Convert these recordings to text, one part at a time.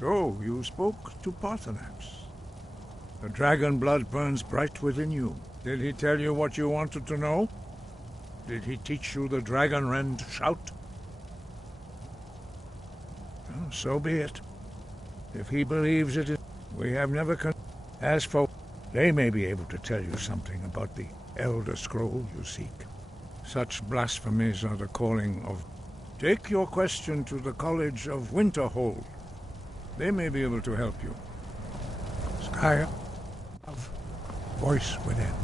So, you spoke to Paarthurnax. The dragon blood burns bright within you. Did he tell you what you wanted to know? Did he teach you the dragon rend shout? Well, so be it. If he believes it is, we have never As for, they may be able to tell you something about the Elder Scroll you seek. Such blasphemies are the calling of... Take your question to the College of Winterhold. They may be able to help you. Skyin, voice within.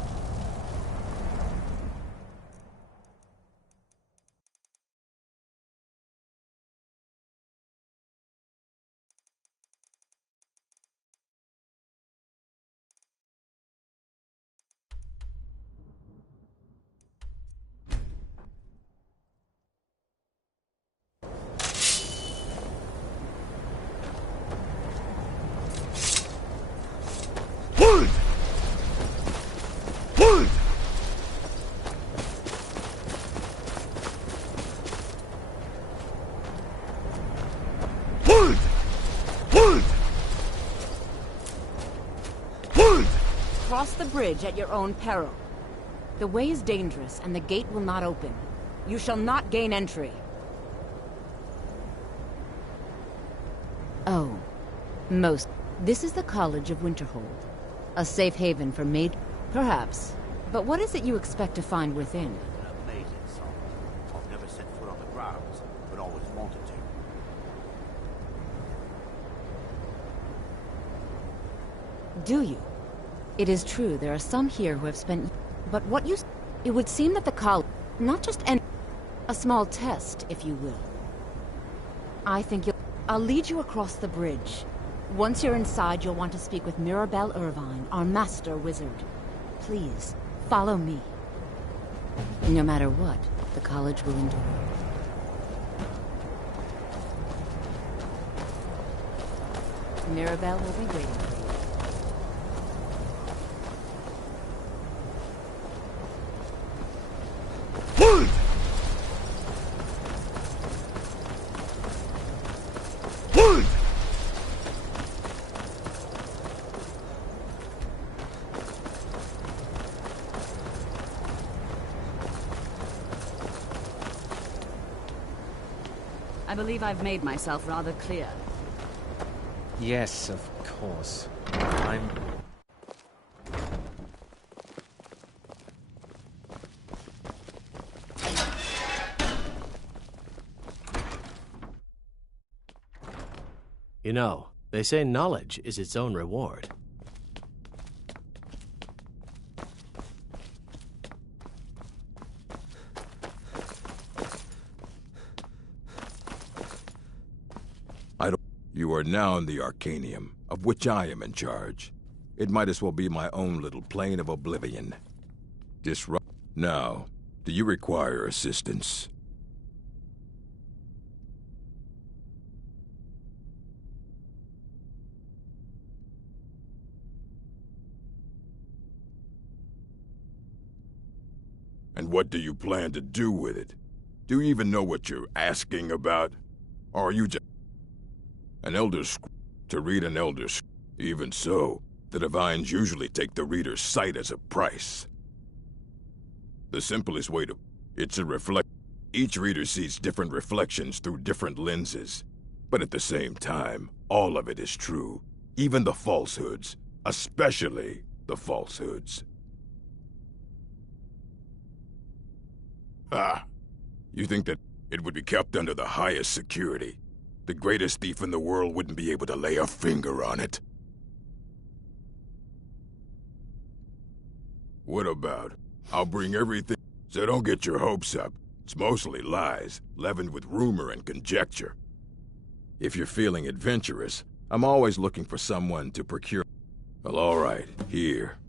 Cross the bridge at your own peril. The way is dangerous, and the gate will not open. You shall not gain entry. Oh. This is the College of Winterhold. A safe haven for maid... Perhaps. But what is it you expect to find within? An amazing song. I've never set foot on the grounds, but always wanted to. Do you? It is true, there are some here who have spent... But what you... It would seem that the college... Not just a small test, if you will. I think you'll... I'll lead you across the bridge. Once you're inside, you'll want to speak with Mirabelle Irvine, our master wizard. Please, follow me. No matter what, the college will endure. Mirabelle will be waiting for you. I believe I've made myself rather clear. Yes, of course. You know, they say knowledge is its own reward. You are now in the Arcanium, of which I am in charge. It might as well be my own little plane of oblivion. Now, do you require assistance? And what do you plan to do with it? Do you even know what you're asking about? Or are you just... An Elder Scroll. To read an Elder Scroll. Even so, the Divines usually take the reader's sight as a price. The simplest way to... It's a reflect... Each reader sees different reflections through different lenses. But at the same time, all of it is true. Even the falsehoods. Especially the falsehoods. Ah. You think that it would be kept under the highest security? The greatest thief in the world wouldn't be able to lay a finger on it. What about? I'll bring everything, so don't get your hopes up. It's mostly lies, leavened with rumor and conjecture. If you're feeling adventurous, I'm always looking for someone to procure. Well, all right, here.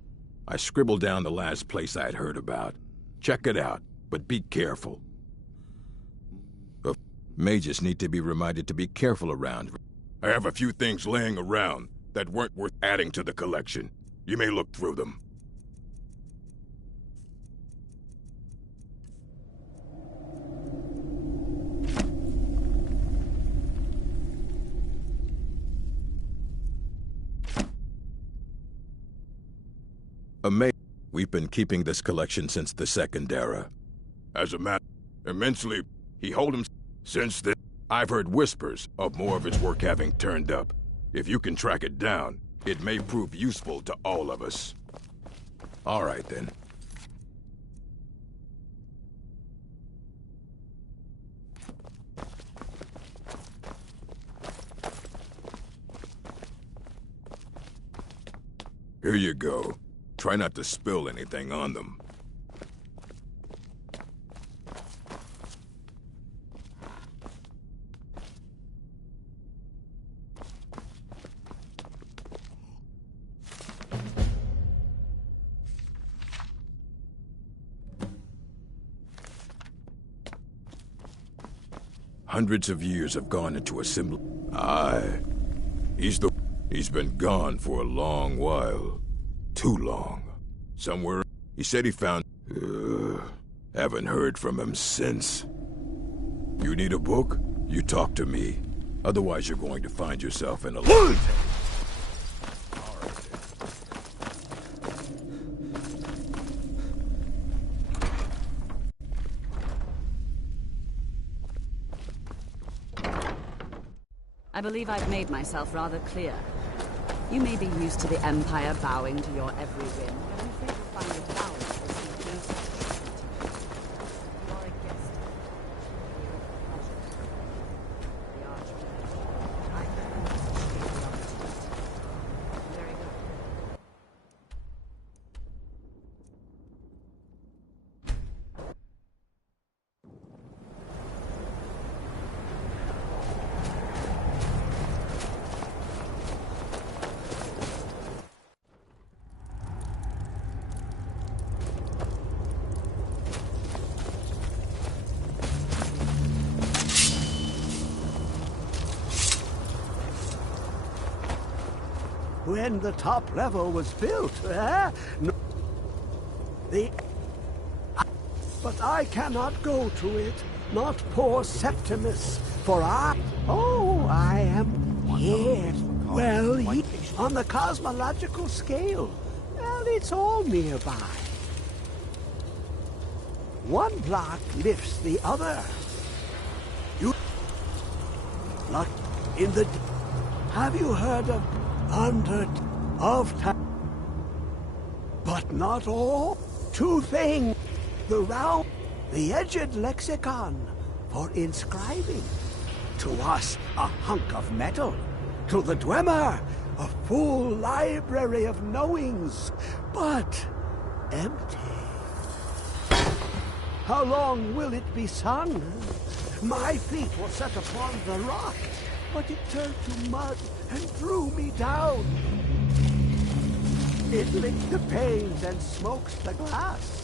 I scribbled down the last place I'd heard about. Check it out, but be careful. Mages need to be reminded to be careful around. I have a few things laying around that weren't worth adding to the collection. You may look through them. We've been keeping this collection since the Second Era. As a matter, immensely, he hold him. Since then, I've heard whispers of more of his work having turned up. If you can track it down, it may prove useful to all of us. All right, then. Here you go. Try not to spill anything on them. Hundreds of years have gone into a symbol. Aye. He's been gone for a long while. Too long. Somewhere, he said he found... haven't heard from him since. You need a book? You talk to me. Otherwise, you're going to find yourself in a... I believe I've made myself rather clear. You may be used to the Empire bowing to your every whim, but I'm afraid you'll find it bowing to receive no such treatment. You are a guest. The Archmage. I can appreciate the opportunity. Very good. When the top level was built, no, but I cannot go to it, not poor Septimus, for I am here. Well, on the cosmological scale, well, it's all nearby. One block lifts the other. You look in the... Have you heard of but not all? Two things. The round, the edged lexicon for inscribing. To us, a hunk of metal. To the Dwemer, a full library of knowings, but empty. How long will it be sung? My feet were set upon the rock, but it turned to mud and threw me down. It licked the panes and smokes the glass.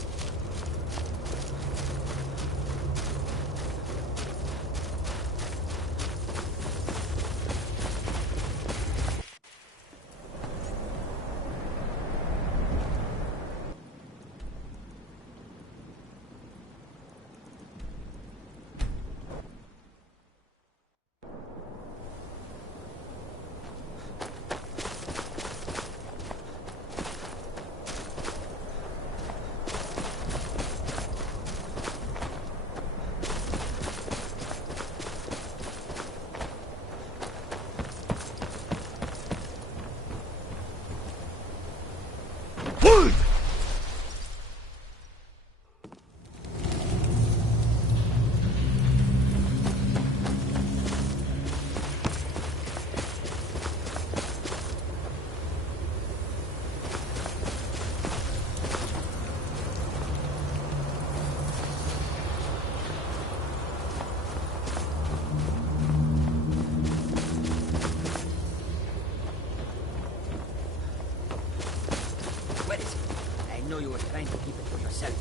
You were trying to keep it for yourself.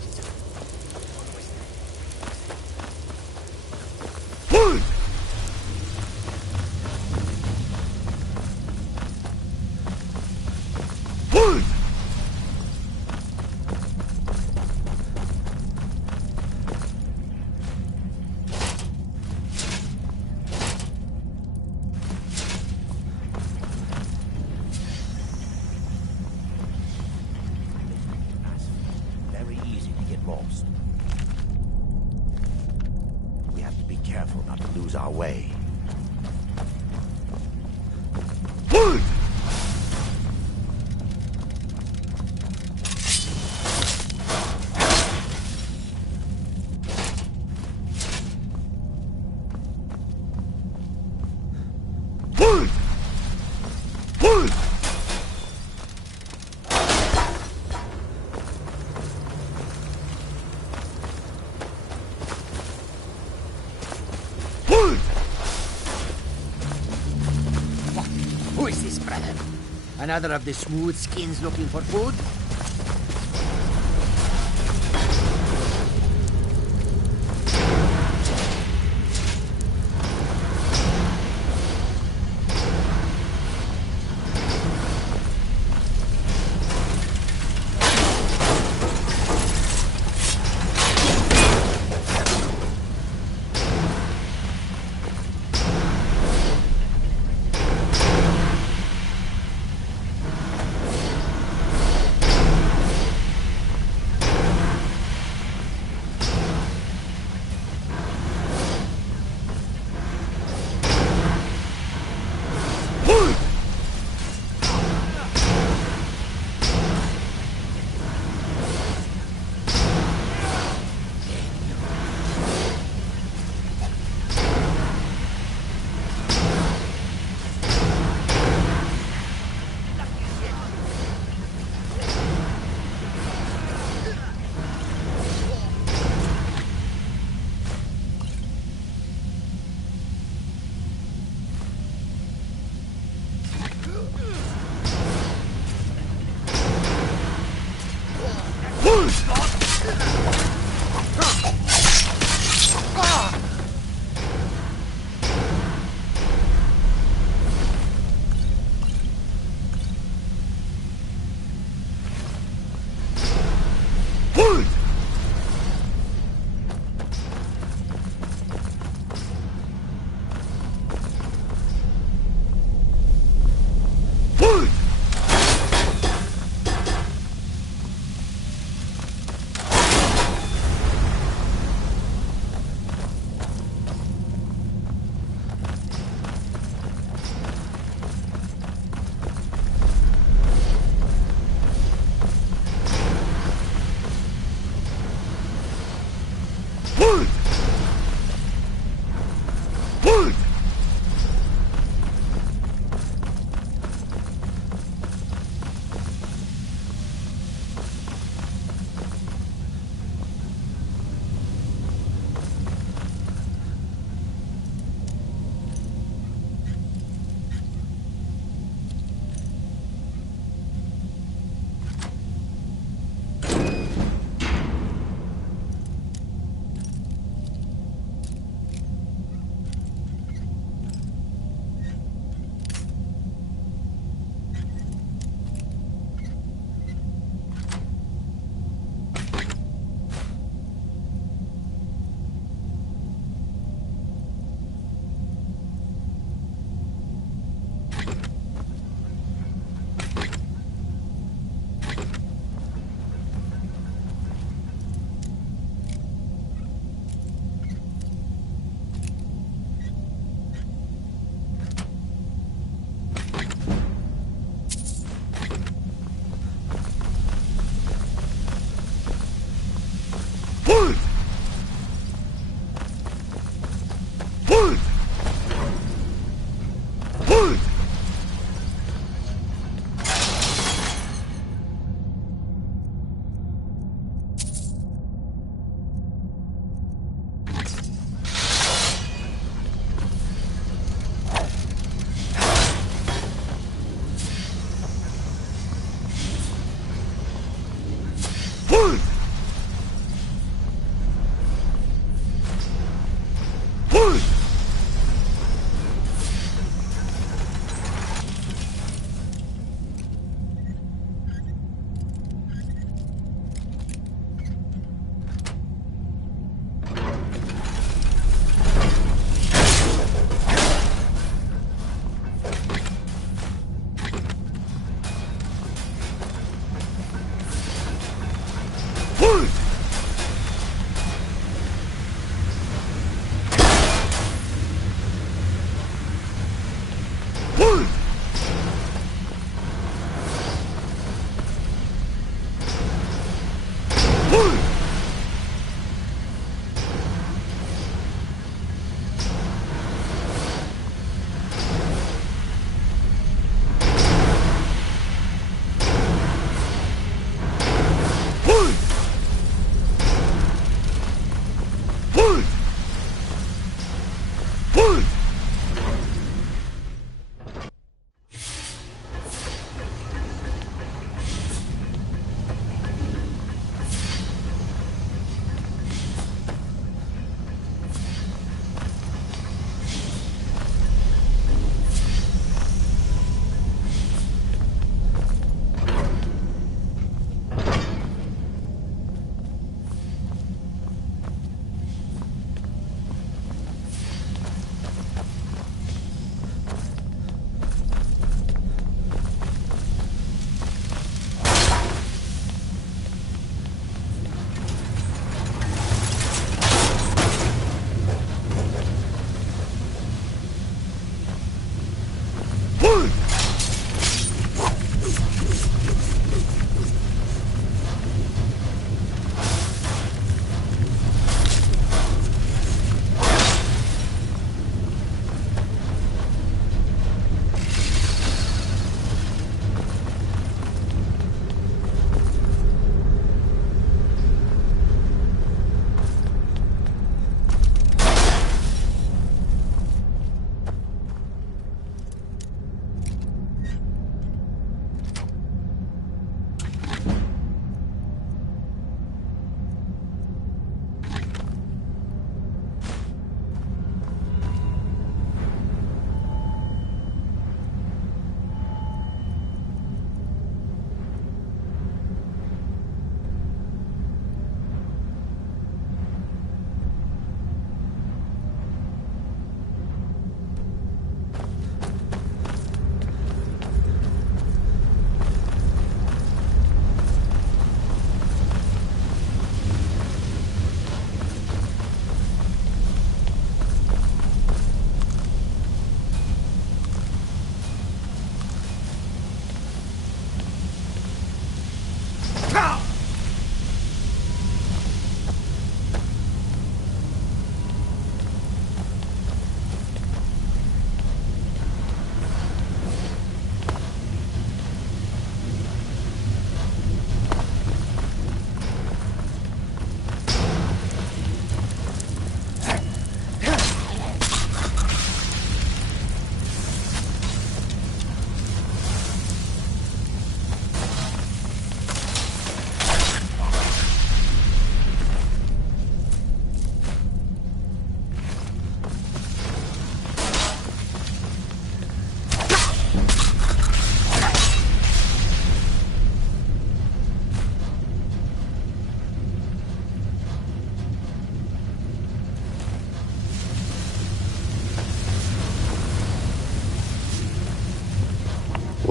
careful not to lose our way. Who is this, brother? Another of the smooth skins looking for food?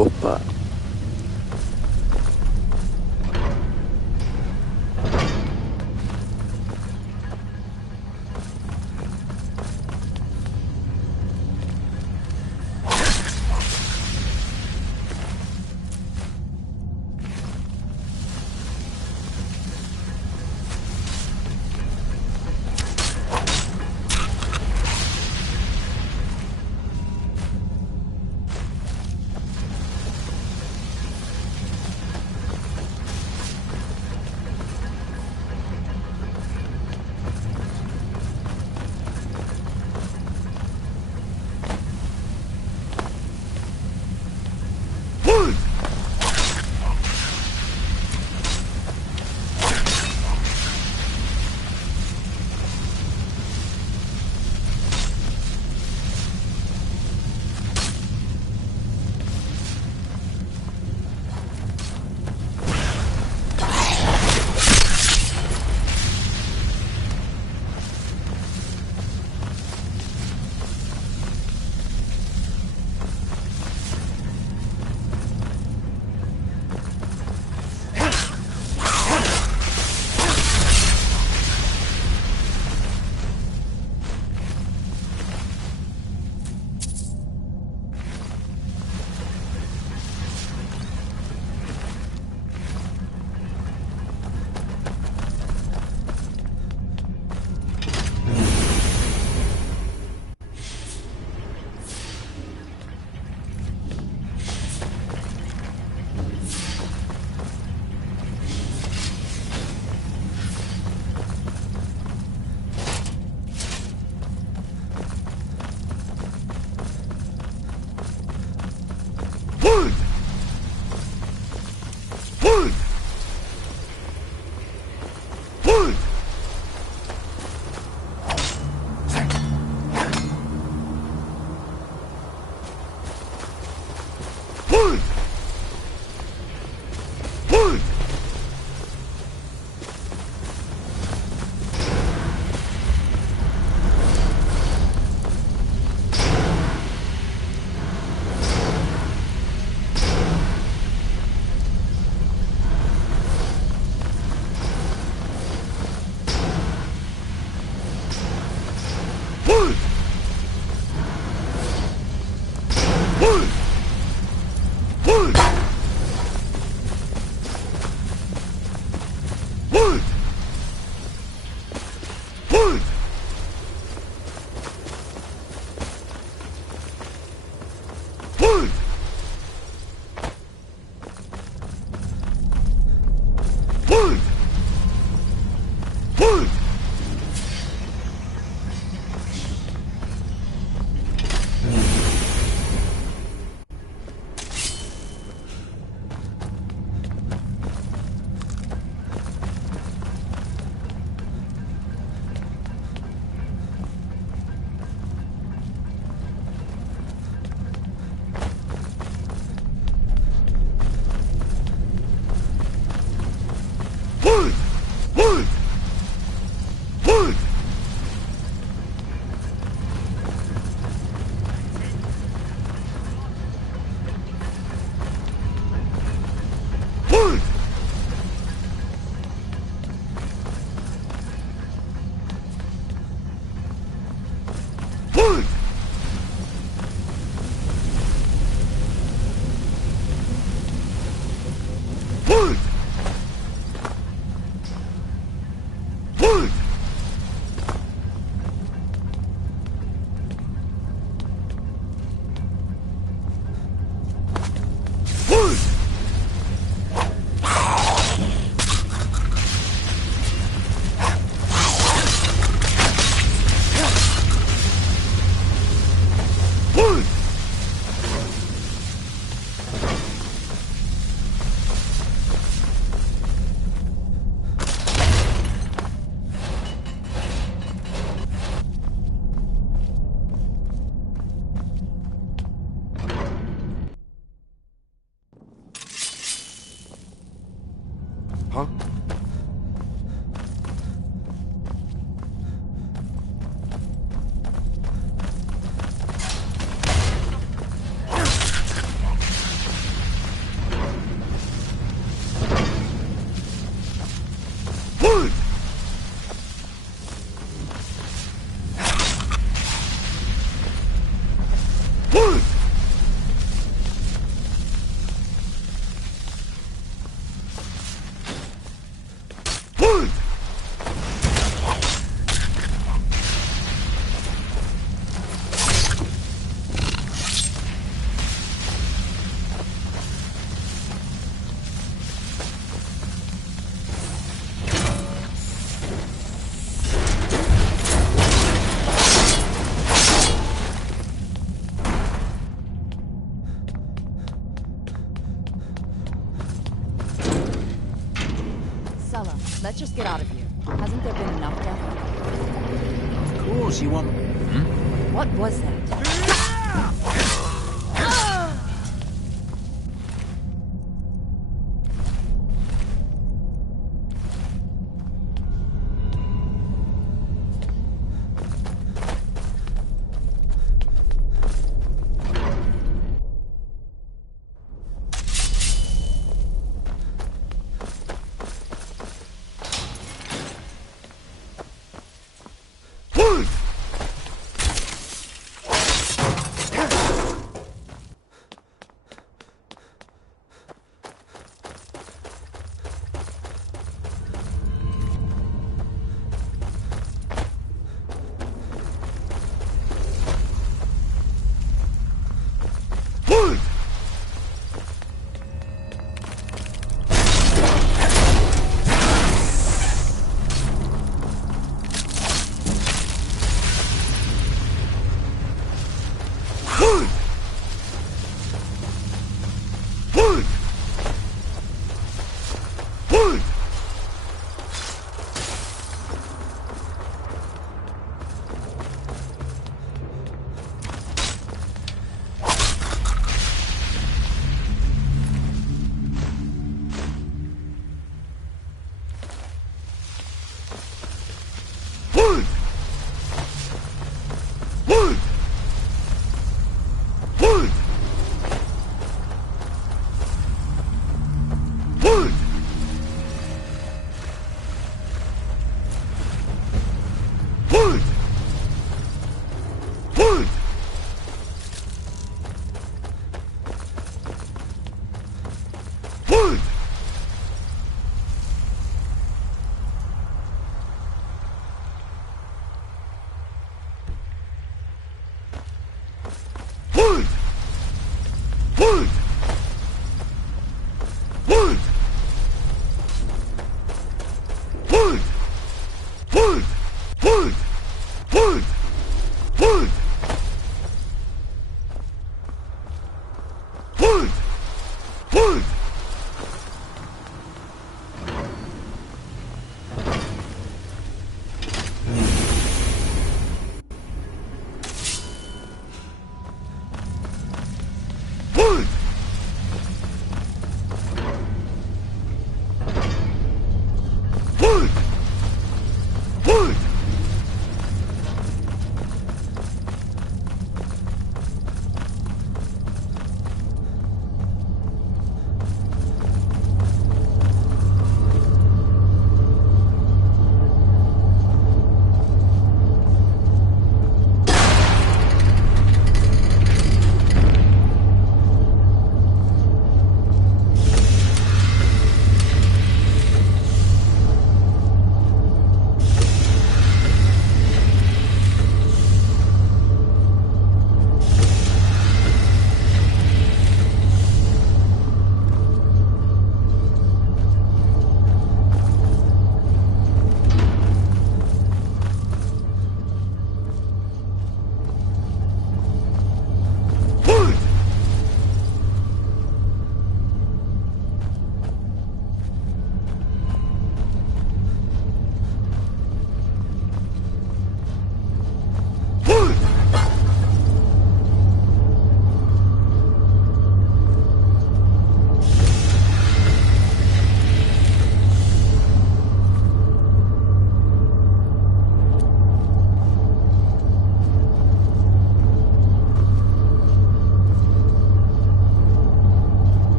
Opa! Huh? Sulla, let's just get out of here. Hasn't there been enough death? Of course, you want... What was that?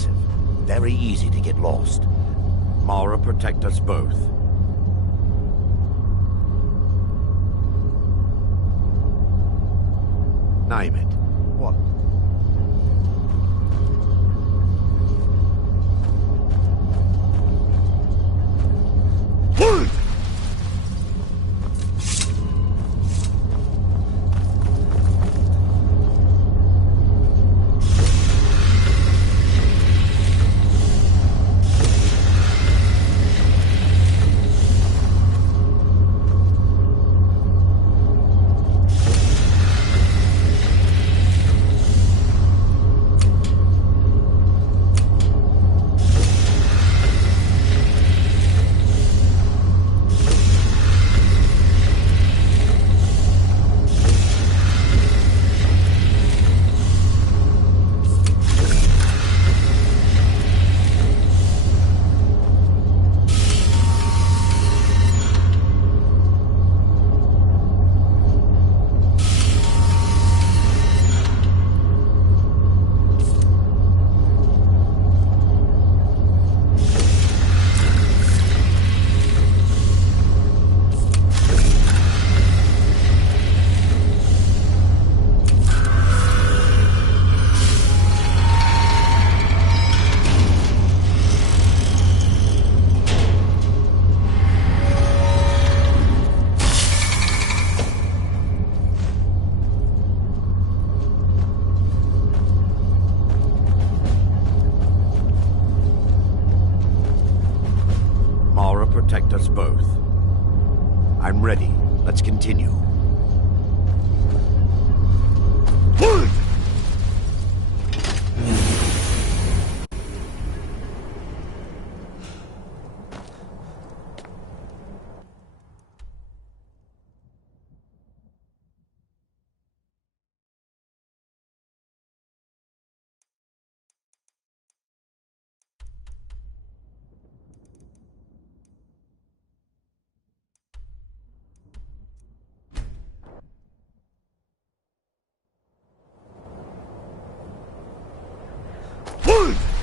massive. Very easy to get lost. Mara, protect us both. Name it. What? Protect us both. I'm ready. Let's continue.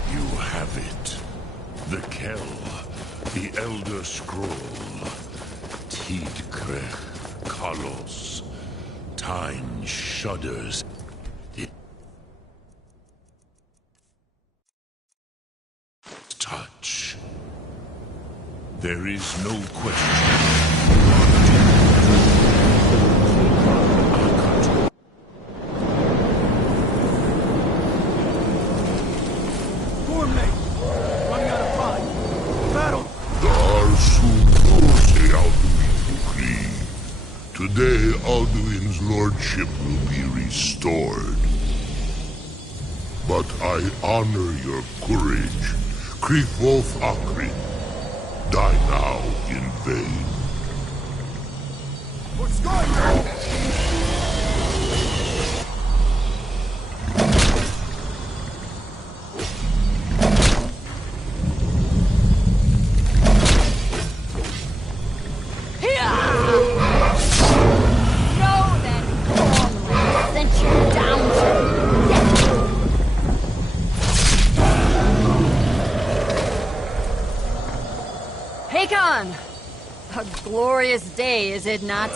You have it. The Kell, the Elder Scroll. Tidkrech Kalos. Time shudders. Touch. There is no question. Today, Alduin's lordship will be restored. But I honor your courage. Kriegwolf Akrin. Die now in vain. For Skyin! A glorious day, is it not?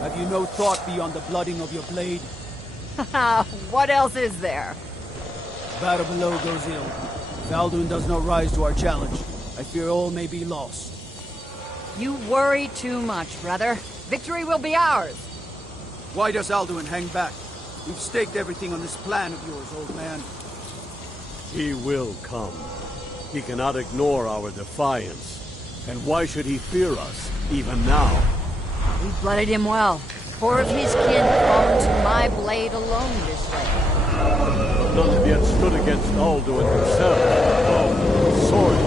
Have you no thought beyond the blooding of your blade? What else is there? Battle below goes ill. If Alduin does not rise to our challenge, I fear all may be lost. You worry too much, brother. Victory will be ours. Why does Alduin hang back? We've staked everything on this plan of yours, old man. He will come. He cannot ignore our defiance. And why should he fear us, even now? We blooded him well. 4 of his kin have fallen to my blade alone this way. But none have yet stood against Alduin himself. Oh, Sword,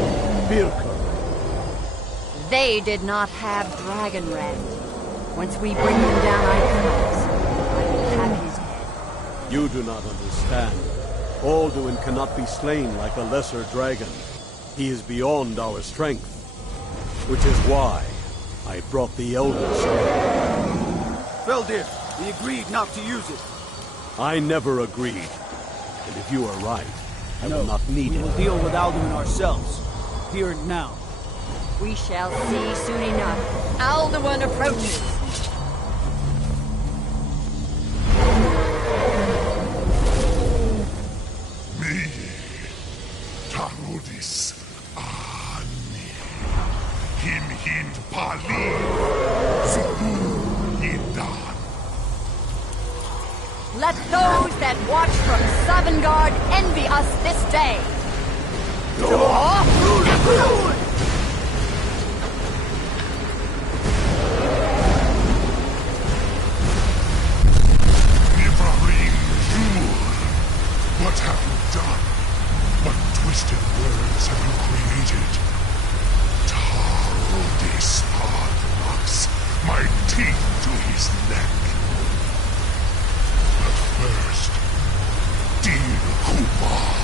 Birka. They did not have Dragonrand. Once we bring him down, I will have his head. You do not understand. Alduin cannot be slain like a lesser dragon. He is beyond our strength. Which is why I brought the Elder Scroll. Feldir, we agreed not to use it. I never agreed. And if you are right, I will not need we it. will deal with Alduin ourselves. Here and now. We shall see soon enough. Alduin approaches. Me, Tarudis, Ani, Him Hind Pali, Subu Indan. Let those that watch from Savangard envy us this day. Nivarim Yur, what have you done? What twisted words have you created? Tarudis Padnax, my teeth to his neck. But first, dear Kubar,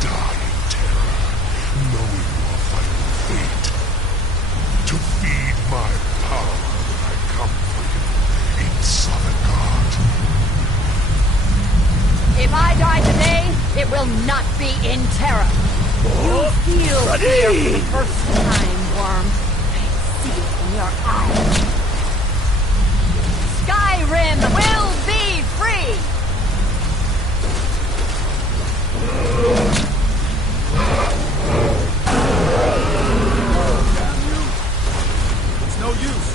die in terror, knowing your final fate. To feed my power when I come for you in Sovngarde. If I die today, it will not be in terror. You feel fear for the first time, Worm. I see it in your eyes. Skyrim will be free! It's no use.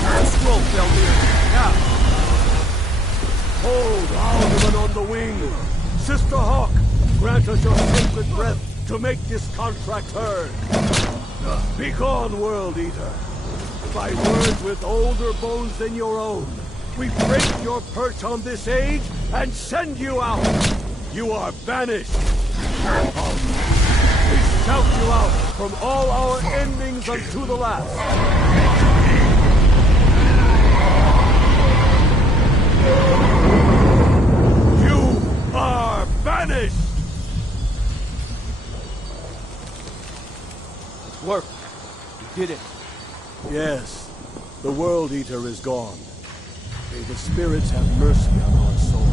The scroll fell here. Now. Hold Alduin on the wing. Sister Hawk, grant us your sacred breath to make this contract heard. Begone, World Eater. By words with older bones than your own, we break your perch on this age and send you out. You are banished. We shout you out from all our endings unto the last. You are banished! Work. We did it. Yes, the World Eater is gone. May the spirits have mercy on our souls.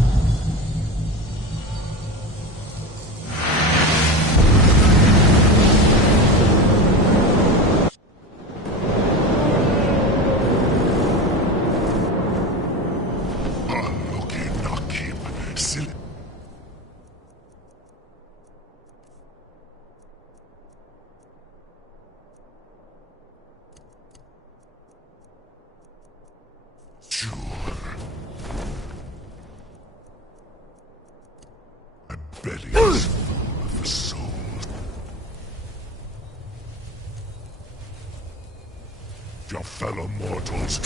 Belly is full of the soul. Your fellow mortals.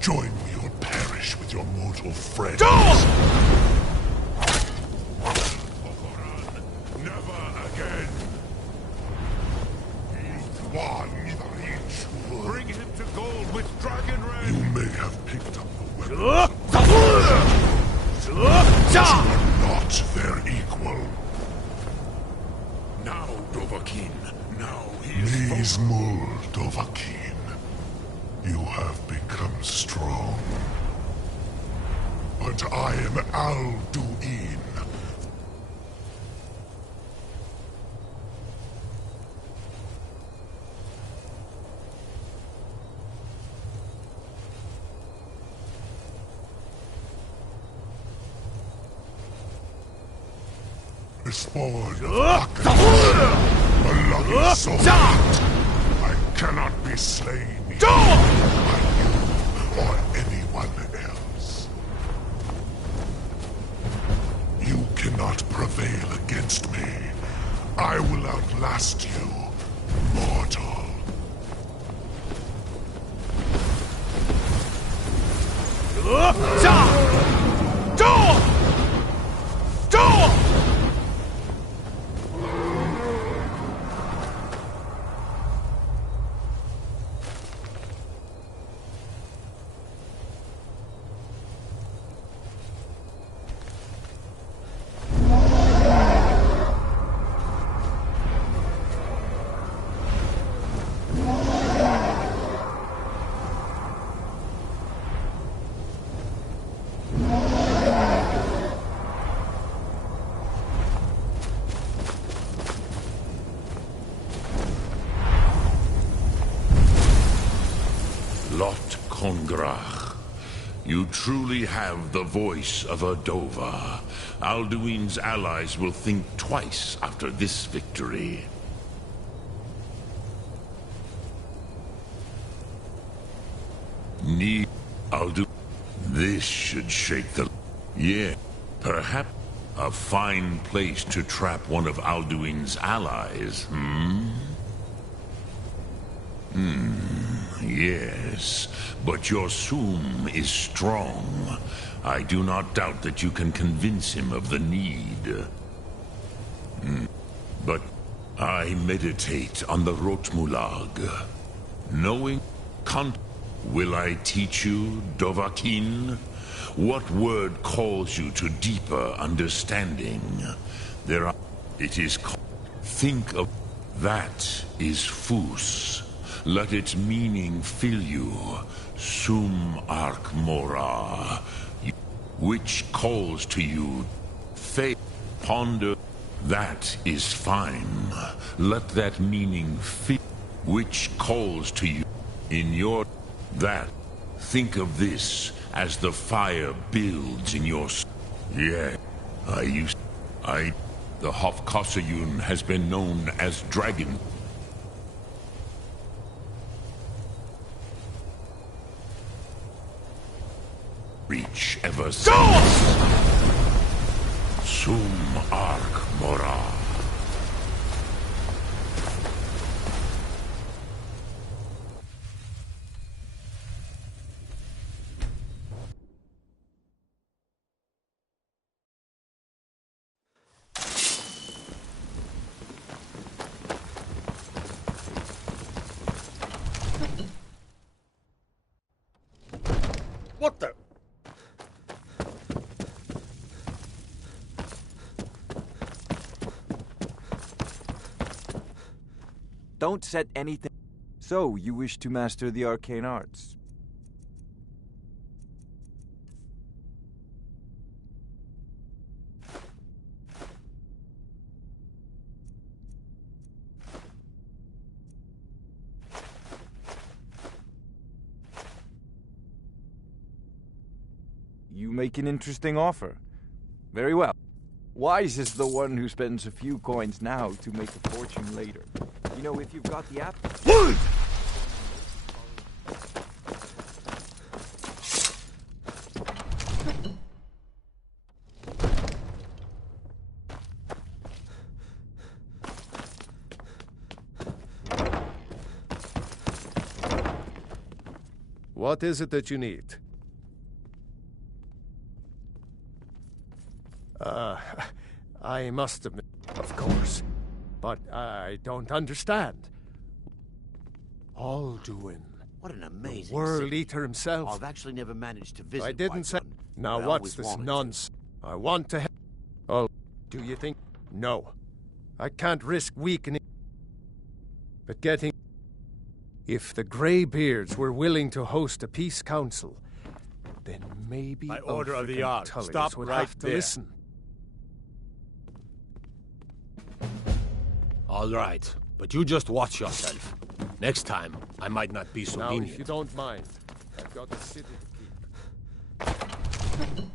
Join me or perish with your mortal friends. Never again. Bring him to gold with Dragon Red. You may have picked up the weapons, but you are not their equal. Now, Dovahkiin. Now he is Mul Dovahkiin. You have become strong. But I am Alduin. Spawned of a lucky soul. I cannot be slain by you or anyone else. You cannot prevail against me. I will outlast you, mortal. Grach. You truly have the voice of a Dova. Alduin's allies will think twice after this victory. Need Alduin. This should shake the... Yeah, perhaps a fine place to trap one of Alduin's allies, Yes, but your Sum is strong. I do not doubt that you can convince him of the need. But I meditate on the Rotmulag. Knowing will I teach you, Dovahkiin? What word calls you to deeper understanding? It is called... Think of... That is Fus. Let its meaning fill you. Sum Ark Mora. Which calls to you. Faith. Ponder. That is fine. Let that meaning fill. Which calls to you. In your... That. Think of this as the fire builds in your... Yeah. The Hofkossayun has been known as Dragon. Reach ever since. Sum Ark Mora. What the? Don't set anything. So, you wish to master the arcane arts? You make an interesting offer. Very well. Wise is the one who spends a few coins now to make a fortune later. You know, if you've got the app... What is it that you need? I must admit, of course, but I don't understand. Alduin. What an amazing World city. Eater himself. I've actually never managed to visit. I didn't say... Now I what's always this wanted nonsense? I want to... Oh, do you think... No. I can't risk weakening... But getting... If the Greybeards were willing to host a peace council, then maybe... By order of the Ulfric and Ark, Tullius stop would right have to there. listen. All right, but you just watch yourself. Next time, I might not be so Now, lenient. if you don't mind, I've got a city to keep.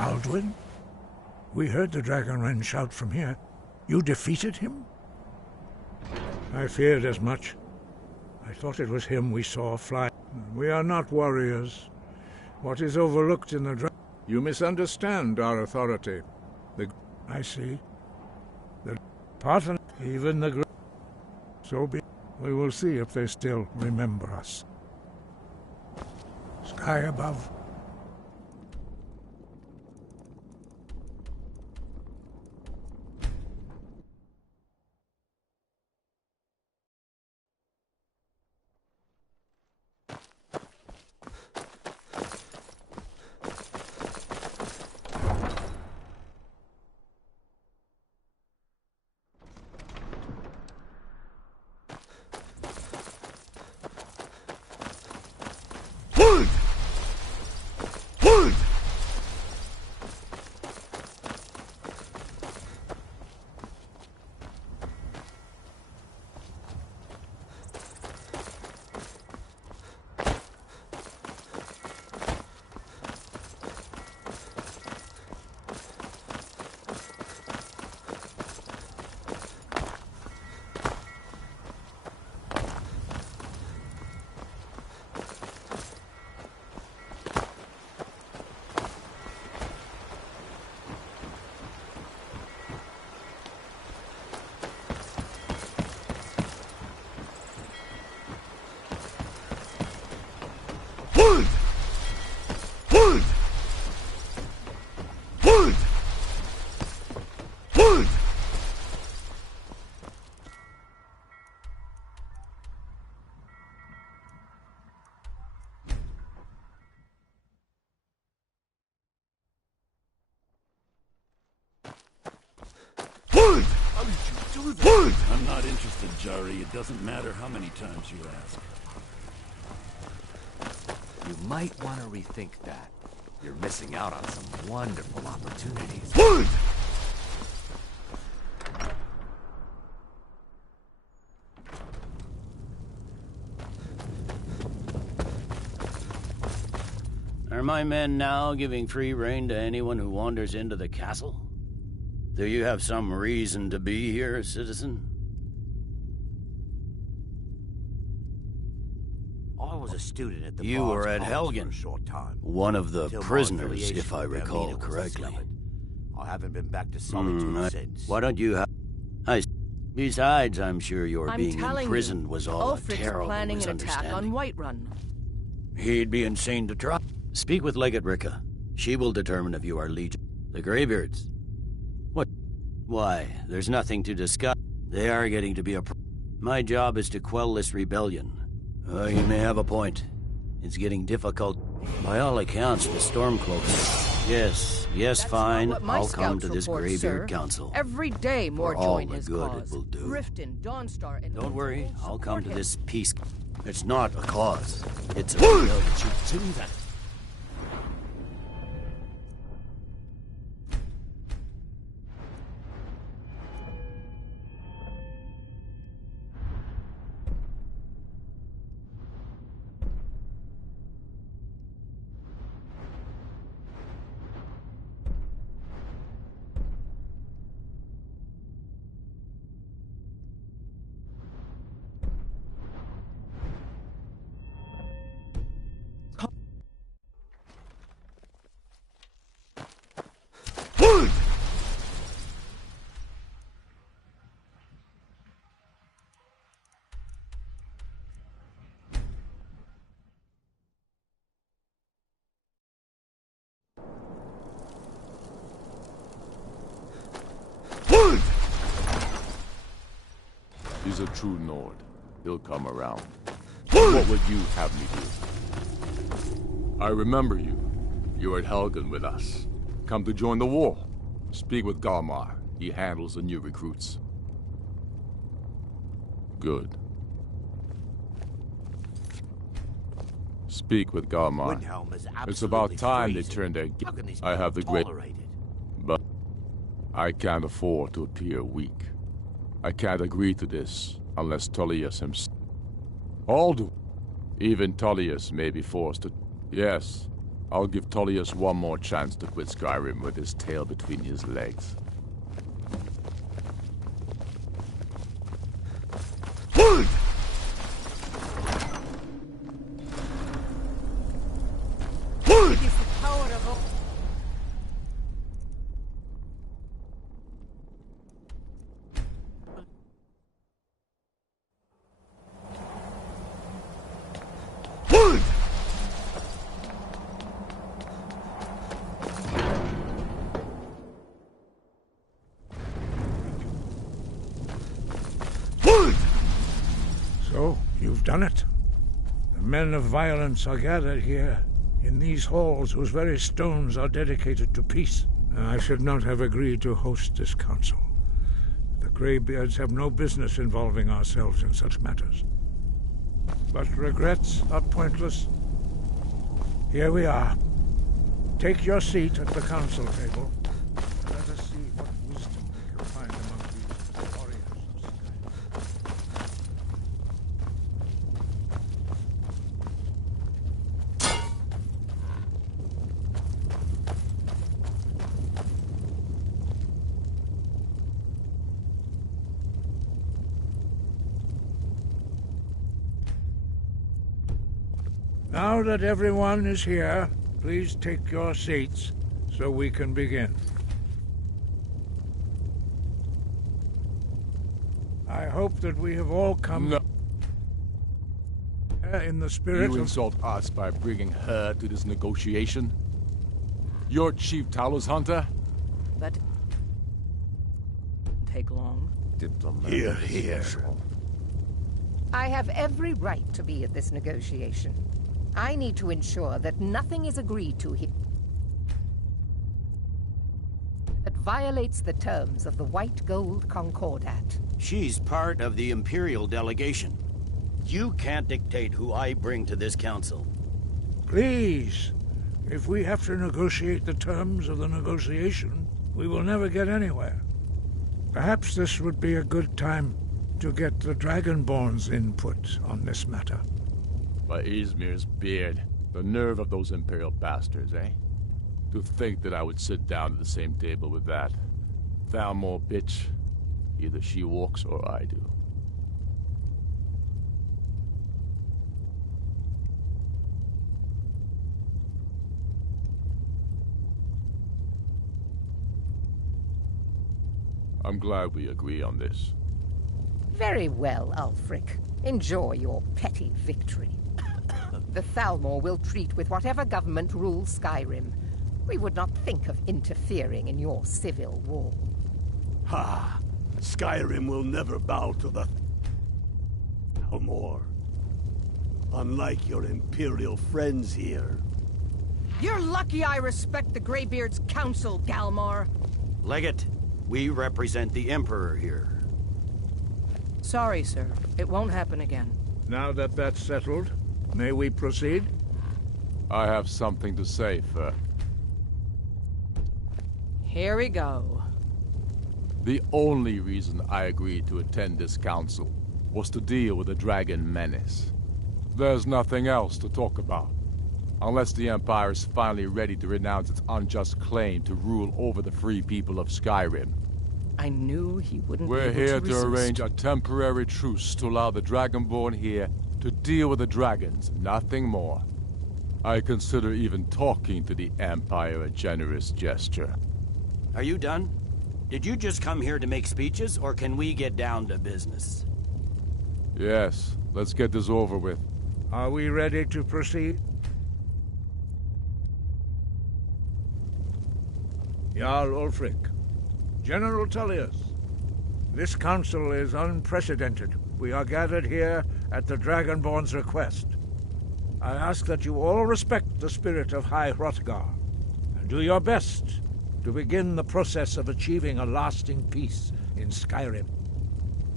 Alduin? We heard the Dragonren shout from here. You defeated him? I feared as much. I thought it was him we saw fly. We are not warriors. What is overlooked in the You misunderstand our authority. I see. The Parthen, even the So be. We will see if they still remember us. Sky above. How did you do that? I'm not interested, Jari. It doesn't matter how many times you ask. You might want to rethink that. You're missing out on some wonderful opportunities. Are my men now giving free rein to anyone who wanders into the castle? Do you have some reason to be here, citizen? I was a student at the You Bard's were at College for Helgen, a short time. one of the Till my prisoners, affiliation if I with recall Vermina was correctly. discovered. I haven't been back to Solitude since. Why don't you have... Besides, I'm sure your I'm being telling imprisoned you, was all a Ulfric's terrible planning an attack misunderstanding. on Whiterun. He'd be insane to try. Speak with Legate Ricka. She will determine if you are Legion. The Greybeards. What? Why, there's nothing to discuss. They are getting to be a... My job is to quell this rebellion. You may have a point. It's getting difficult. By all accounts, the Stormcloaks... Yes, fine. I'll come to this Greybeard Council. Every day more For all join the his good cause. it will do. Riften, Dawnstar, and Don't worry, I'll come to him. this peace... It's not a cause. It's a rebellion. You do that. He's a true Nord. He'll come around. What would you have me do? I remember you. You were at Helgen with us. Come to join the war. Speak with Galmar. He handles the new recruits. Good. Speak with Galmar. Windhelm is It's about absolutely time they freezing. turned their... How can these I have the people great... tolerate it? But I can't afford to appear weak. I can't agree to this unless Tullius himself... All do. Even Tullius may be forced to... Yes, I'll give Tullius one more chance to quit Skyrim with his tail between his legs. It is the power of all. So, you've done it. The men of violence are gathered here, in these halls whose very stones are dedicated to peace. I should not have agreed to host this council. The Greybeards have no business involving ourselves in such matters. But regrets are pointless. Here we are. Take your seat at the council table. Let us see what wisdom we can find among these warriors of Skyin. Now that everyone is here, please take your seats so we can begin. I hope that we have all come in the spirit You of... insult us by bringing her to this negotiation? You're Chief Talos Hunter? But take long. Here, here. I have every right to be at this negotiation. I need to ensure that nothing is agreed to here that violates the terms of the White Gold Concordat. She's part of the Imperial delegation. You can't dictate who I bring to this council. Please, if we have to negotiate the terms of the negotiation, we will never get anywhere. Perhaps this would be a good time to get the Dragonborn's input on this matter. By Izmir's beard, the nerve of those Imperial bastards, eh? To think that I would sit down at the same table with that Thalmor bitch. Either she walks or I do. I'm glad we agree on this. Very well, Ulfric. Enjoy your petty victory. The Thalmor will treat with whatever government rules Skyrim. We would not think of interfering in your civil war. Ha! Skyrim will never bow to the Thalmor. Unlike your Imperial friends here. You're lucky I respect the Greybeard's council, Galmar. Legate, we represent the Emperor here. Sorry, sir. It won't happen again. Now that that's settled, may we proceed? I have something to say first. Here we go. The only reason I agreed to attend this council was to deal with the dragon menace. There's nothing else to talk about. Unless the Empire is finally ready to renounce its unjust claim to rule over the free people of Skyrim. I knew he wouldn't We're be able here to to resist. arrange a temporary truce to allow the Dragonborn here to deal with the dragons, nothing more. I consider even talking to the Empire a generous gesture. Are you done? Did you just come here to make speeches, or can we get down to business? Yes, let's get this over with. Are we ready to proceed? Jarl Ulfric, General Tullius, this council is unprecedented. We are gathered here at the Dragonborn's request. I ask that you all respect the spirit of High Hrothgar, and do your best to begin the process of achieving a lasting peace in Skyrim.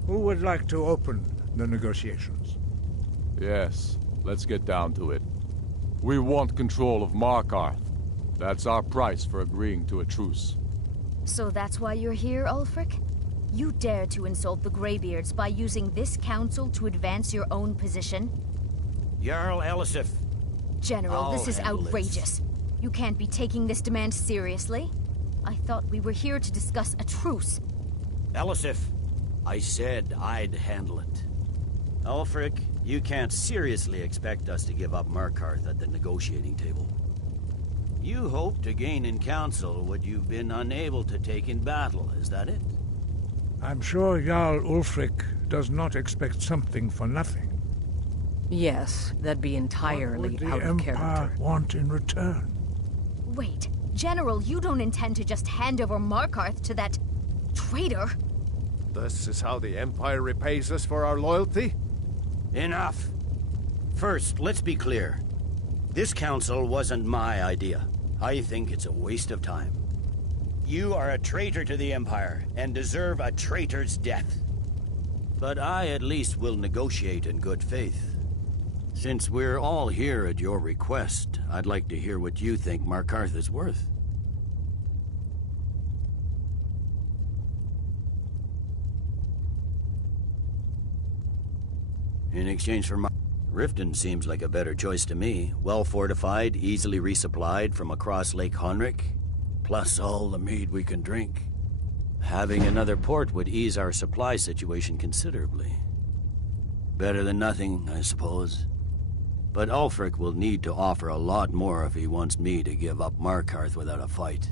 Who would like to open the negotiations? Yes, let's get down to it. We want control of Markarth. That's our price for agreeing to a truce. So that's why you're here, Ulfric? You dare to insult the Greybeards by using this council to advance your own position? Jarl Elisif. General, this is outrageous. You can't be taking this demand seriously. I thought we were here to discuss a truce. Elisif, I said I'd handle it. Ulfric, you can't seriously expect us to give up Markarth at the negotiating table. You hope to gain in council what you've been unable to take in battle, is that it? I'm sure Jarl Ulfric does not expect something for nothing. Yes, that'd be entirely What out would of the Empire character. want in return? Wait, General, you don't intend to just hand over Markarth to that traitor? This is how the Empire repays us for our loyalty? Enough. First, let's be clear. This council wasn't my idea. I think it's a waste of time. You are a traitor to the Empire, and deserve a traitor's death. But I at least will negotiate in good faith. Since we're all here at your request, I'd like to hear what you think Markarth is worth. In exchange for Riften seems like a better choice to me. Well fortified, easily resupplied from across Lake Honric, plus all the mead we can drink. Having another port would ease our supply situation considerably. Better than nothing, I suppose. But Ulfric will need to offer a lot more if he wants me to give up Markarth without a fight.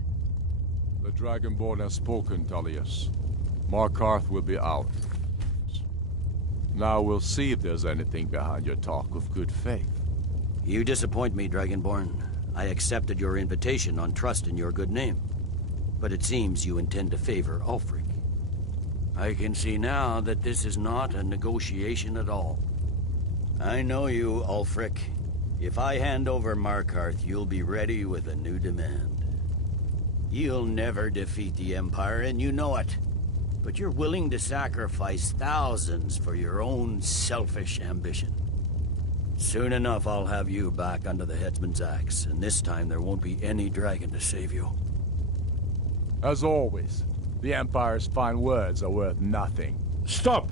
The Dragonborn has spoken, Tullius. Markarth will be out. Now we'll see if there's anything behind your talk of good faith. You disappoint me, Dragonborn. I accepted your invitation on trust in your good name. But it seems you intend to favor Ulfric. I can see now that this is not a negotiation at all. I know you, Ulfric. If I hand over Markarth, you'll be ready with a new demand. You'll never defeat the Empire, and you know it. But you're willing to sacrifice thousands for your own selfish ambition. Soon enough, I'll have you back under the headsman's axe, and this time there won't be any dragon to save you. As always, the Empire's fine words are worth nothing. Stop!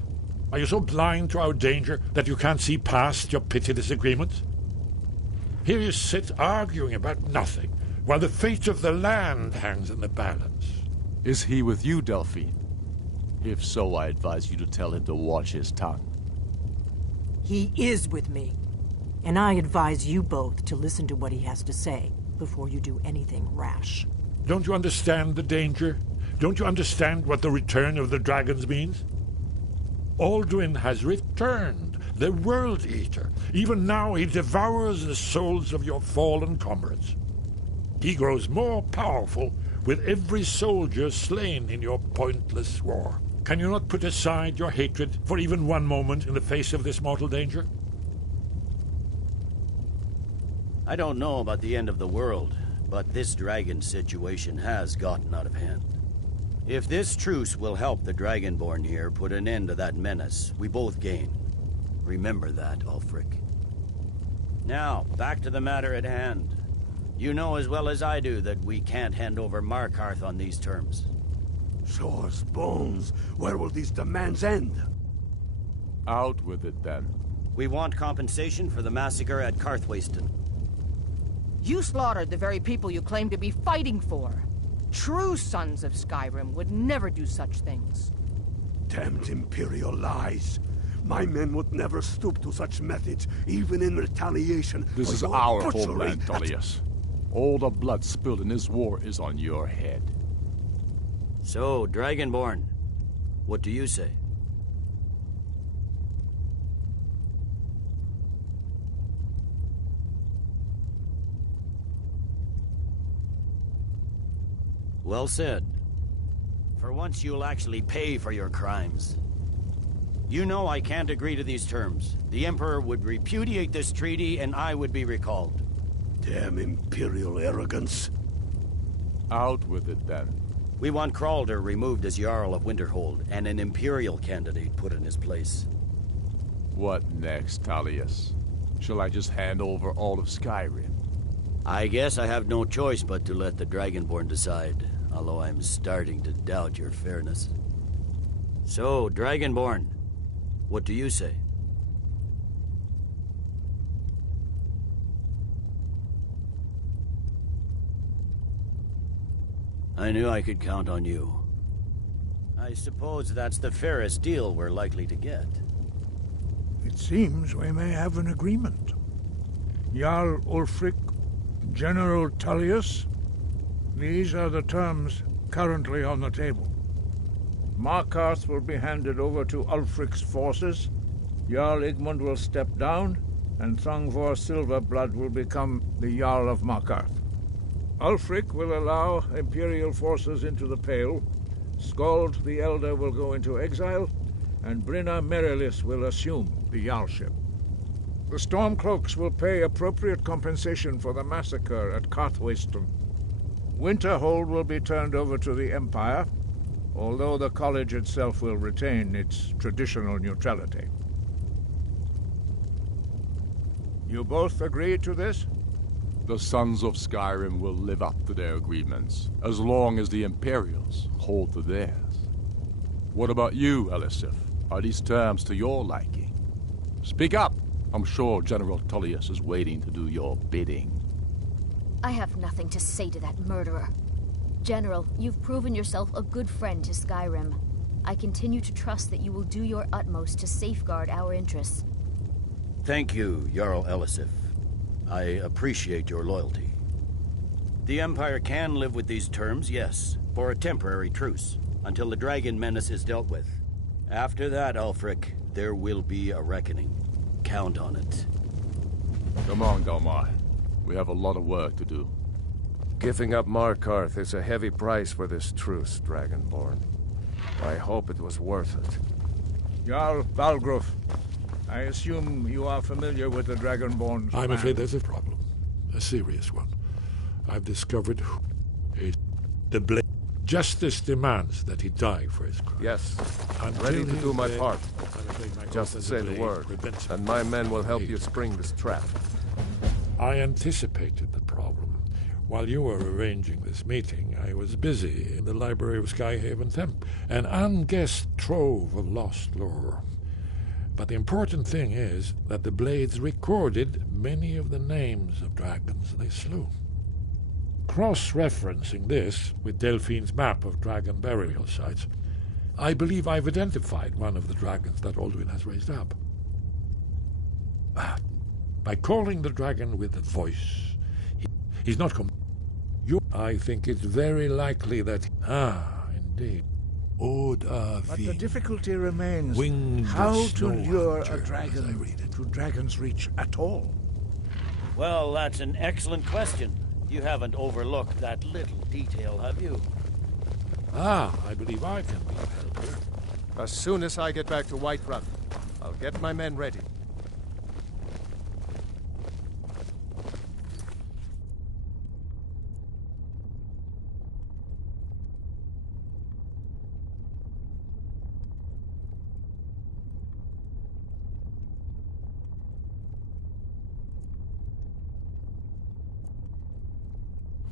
Are you so blind to our danger that you can't see past your petty disagreements? Here you sit arguing about nothing, while the fate of the land hangs in the balance. Is he with you, Delphine? If so, I advise you to tell him to watch his tongue. He is with me. And I advise you both to listen to what he has to say before you do anything rash. Don't you understand the danger? Don't you understand what the return of the dragons means? Alduin has returned, the World Eater. Even now he devours the souls of your fallen comrades. He grows more powerful with every soldier slain in your pointless war. Can you not put aside your hatred for even one moment in the face of this mortal danger? I don't know about the end of the world, but this dragon situation has gotten out of hand. If this truce will help the Dragonborn here put an end to that menace, we both gain. Remember that, Ulfric. Now, back to the matter at hand. You know as well as I do that we can't hand over Markarth on these terms. Shores, bones, where will these demands end? Out with it, then. We want compensation for the massacre at Karthwasten. You slaughtered the very people you claim to be fighting for. True sons of Skyrim would never do such things. Damned Imperial lies. My men would never stoop to such methods, even in retaliation. This is our homeland, Tullius. All the blood spilled in this war is on your head. So, Dragonborn, what do you say? Well said. For once you'll actually pay for your crimes. You know I can't agree to these terms. The Emperor would repudiate this treaty and I would be recalled. Damn Imperial arrogance. Out with it, then. We want Kralder removed as Jarl of Winterhold and an Imperial candidate put in his place. What next, Tullius? Shall I just hand over all of Skyrim? I guess I have no choice but to let the Dragonborn decide, although I'm starting to doubt your fairness. So, Dragonborn, what do you say? I knew I could count on you. I suppose that's the fairest deal we're likely to get. It seems we may have an agreement. Jarl Ulfric, General Tullius, these are the terms currently on the table. Markarth will be handed over to Ulfric's forces, Jarl Igmund will step down, and Thongvor Silverblood will become the Jarl of Markarth. Ulfric will allow Imperial forces into the Pale, Skald the Elder will go into exile, and Brynna Merilis will assume the Jarlship. The Stormcloaks will pay appropriate compensation for the massacre at Karthwasten. Winterhold will be turned over to the Empire, although the college itself will retain its traditional neutrality. You both agree to this? The Sons of Skyrim will live up to their agreements, as long as the Imperials hold to theirs. What about you, Elisif? Are these terms to your liking? Speak up! I'm sure General Tullius is waiting to do your bidding. I have nothing to say to that murderer. General, you've proven yourself a good friend to Skyrim. I continue to trust that you will do your utmost to safeguard our interests. Thank you, Jarl Elisif. I appreciate your loyalty. The Empire can live with these terms, yes, for a temporary truce, until the dragon menace is dealt with. After that, Ulfric, there will be a reckoning. Count on it. Come on, Galmar. We have a lot of work to do. Giving up Markarth is a heavy price for this truce, Dragonborn. I hope it was worth it. Jarl Balgruf, I assume you are familiar with the Dragonborn's I'm plan. afraid there's a problem. A serious one. I've discovered who is the blade. Justice demands that he die for his crime. Yes, I'm Until ready to he's do my dead, part. I'm afraid my Just oath as say a the blade word, prevents and me my from men will help aid. you spring this trap. I anticipated the problem. While you were arranging this meeting, I was busy in the library of Skyhaven Temple, an unguessed trove of lost lore. But the important thing is that the blades recorded many of the names of dragons they slew. Cross-referencing this with Delphine's map of dragon burial sites, I believe I've identified one of the dragons that Alduin has raised up. By calling the dragon with a voice, he's not I think it's very likely that... indeed. But the difficulty remains Winged how to snow lure hunter, a dragon to Dragon's Reach at all. Well, that's an excellent question. You haven't overlooked that little detail, have you? I believe I can be of help here. As soon as I get back to Whiterun, I'll get my men ready.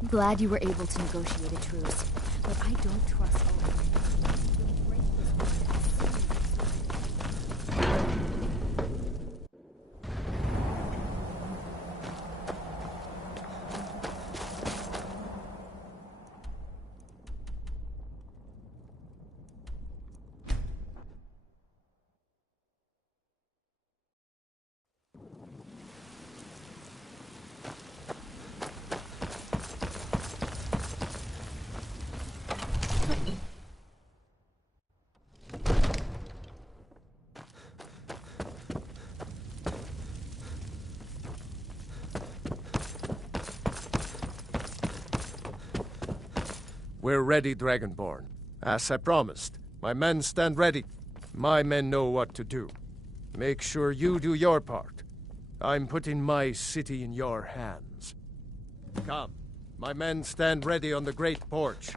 Glad you were able to negotiate a truce, but I don't trust We're ready, Dragonborn. As I promised, my men stand ready. My men know what to do. Make sure you do your part. I'm putting my city in your hands. Come, my men stand ready on the great porch.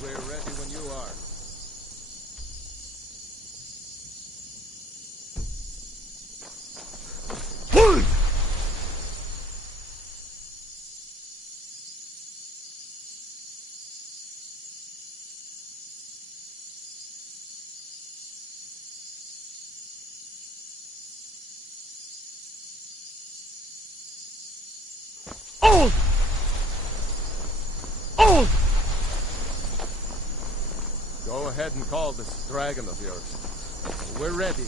We're ready when you are. ahead and call this dragon of yours. We're ready.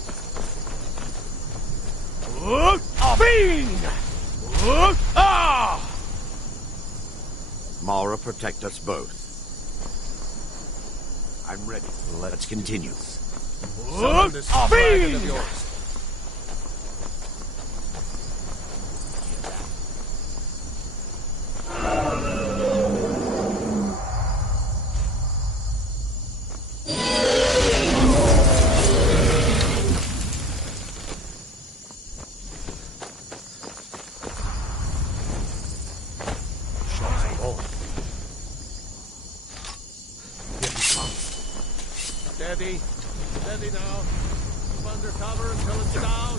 Fiend! Mara, protect us both. I'm ready. Let's continue. Summon this dragon of yours. Steady. Steady now. Keep under cover until it's down.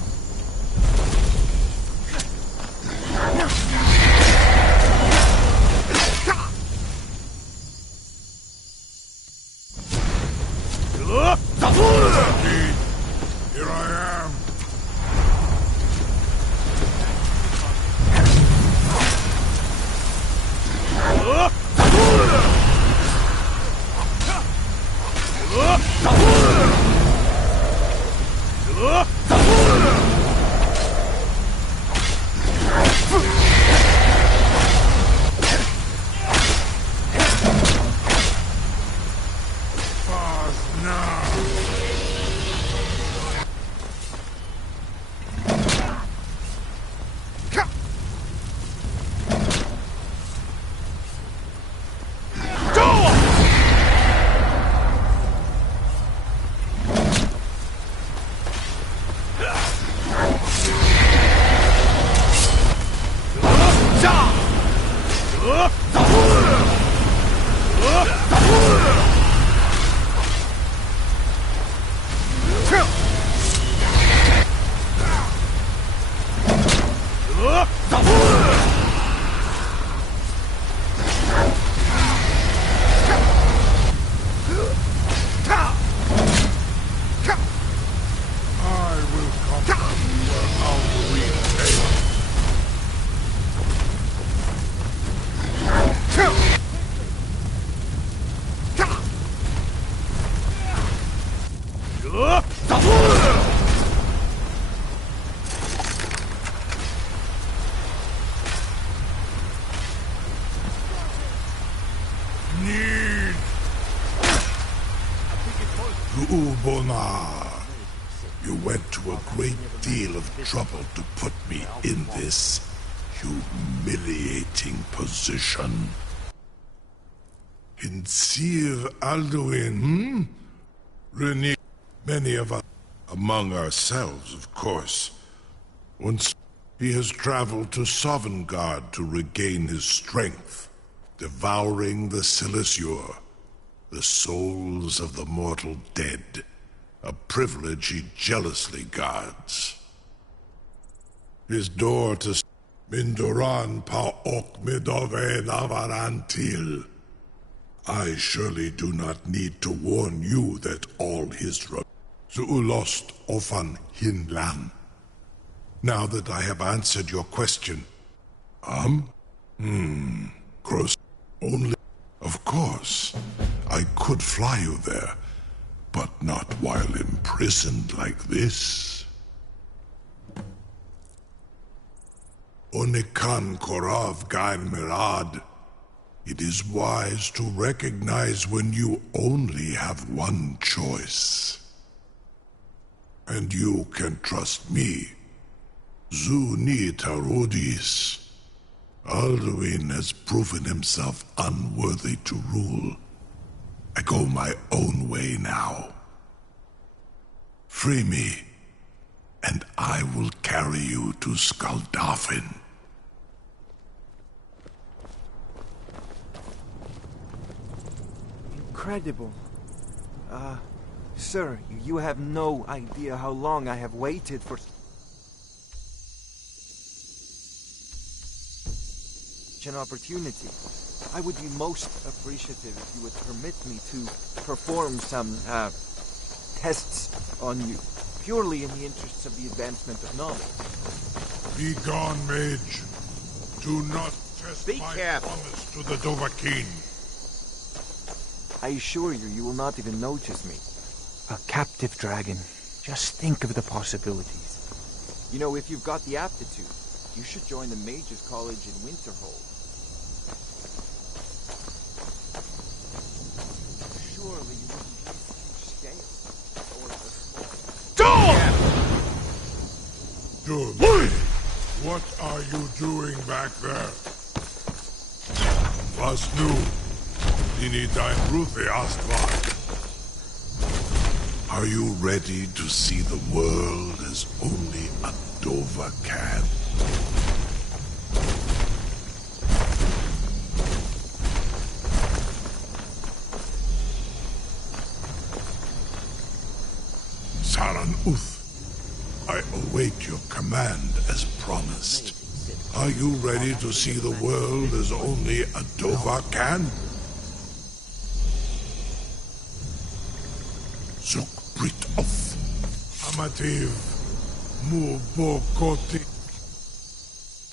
Here I am. Ubona, you went to a great deal of trouble to put me in this humiliating position. In Sir Alduin, Rene, many of us, among ourselves, of course, once he has traveled to Sovngarde to regain his strength, devouring the Silesure, the souls of the mortal dead, a privilege he jealously guards. His door to Mindoran pa ok midove navarantil. I surely do not need to warn you that all his Zuulost ofan hinlan. Now that I have answered your question, Gross, only... Of course, I could fly you there, but not while imprisoned like this. Onikan Korav Gain Mirad. It is wise to recognize when you only have one choice. And you can trust me. Zuni Tarudis. Alduin has proven himself unworthy to rule. I go my own way now. Free me, and I will carry you to Skaldafin. Incredible. Sir, you have no idea how long I have waited for an opportunity. I would be most appreciative if you would permit me to perform some, tests on you, purely in the interests of the advancement of knowledge. Be gone, mage. Do not test my promise to the Dovahkiin. I assure you, you will not even notice me. A captive dragon. Just think of the possibilities. You know, if you've got the aptitude, you should join the Mages College in Winterhold. Surely you wouldn't use huge scale or the small... Good. What are you doing back there? Was nu? Dini dein Rufe Astrak. Are you ready to see the world as only a Dova can? Saran Uth, I await your command as promised. Are you ready to see the world as only a Dova can? Suk Brit of Amativ Mubokoti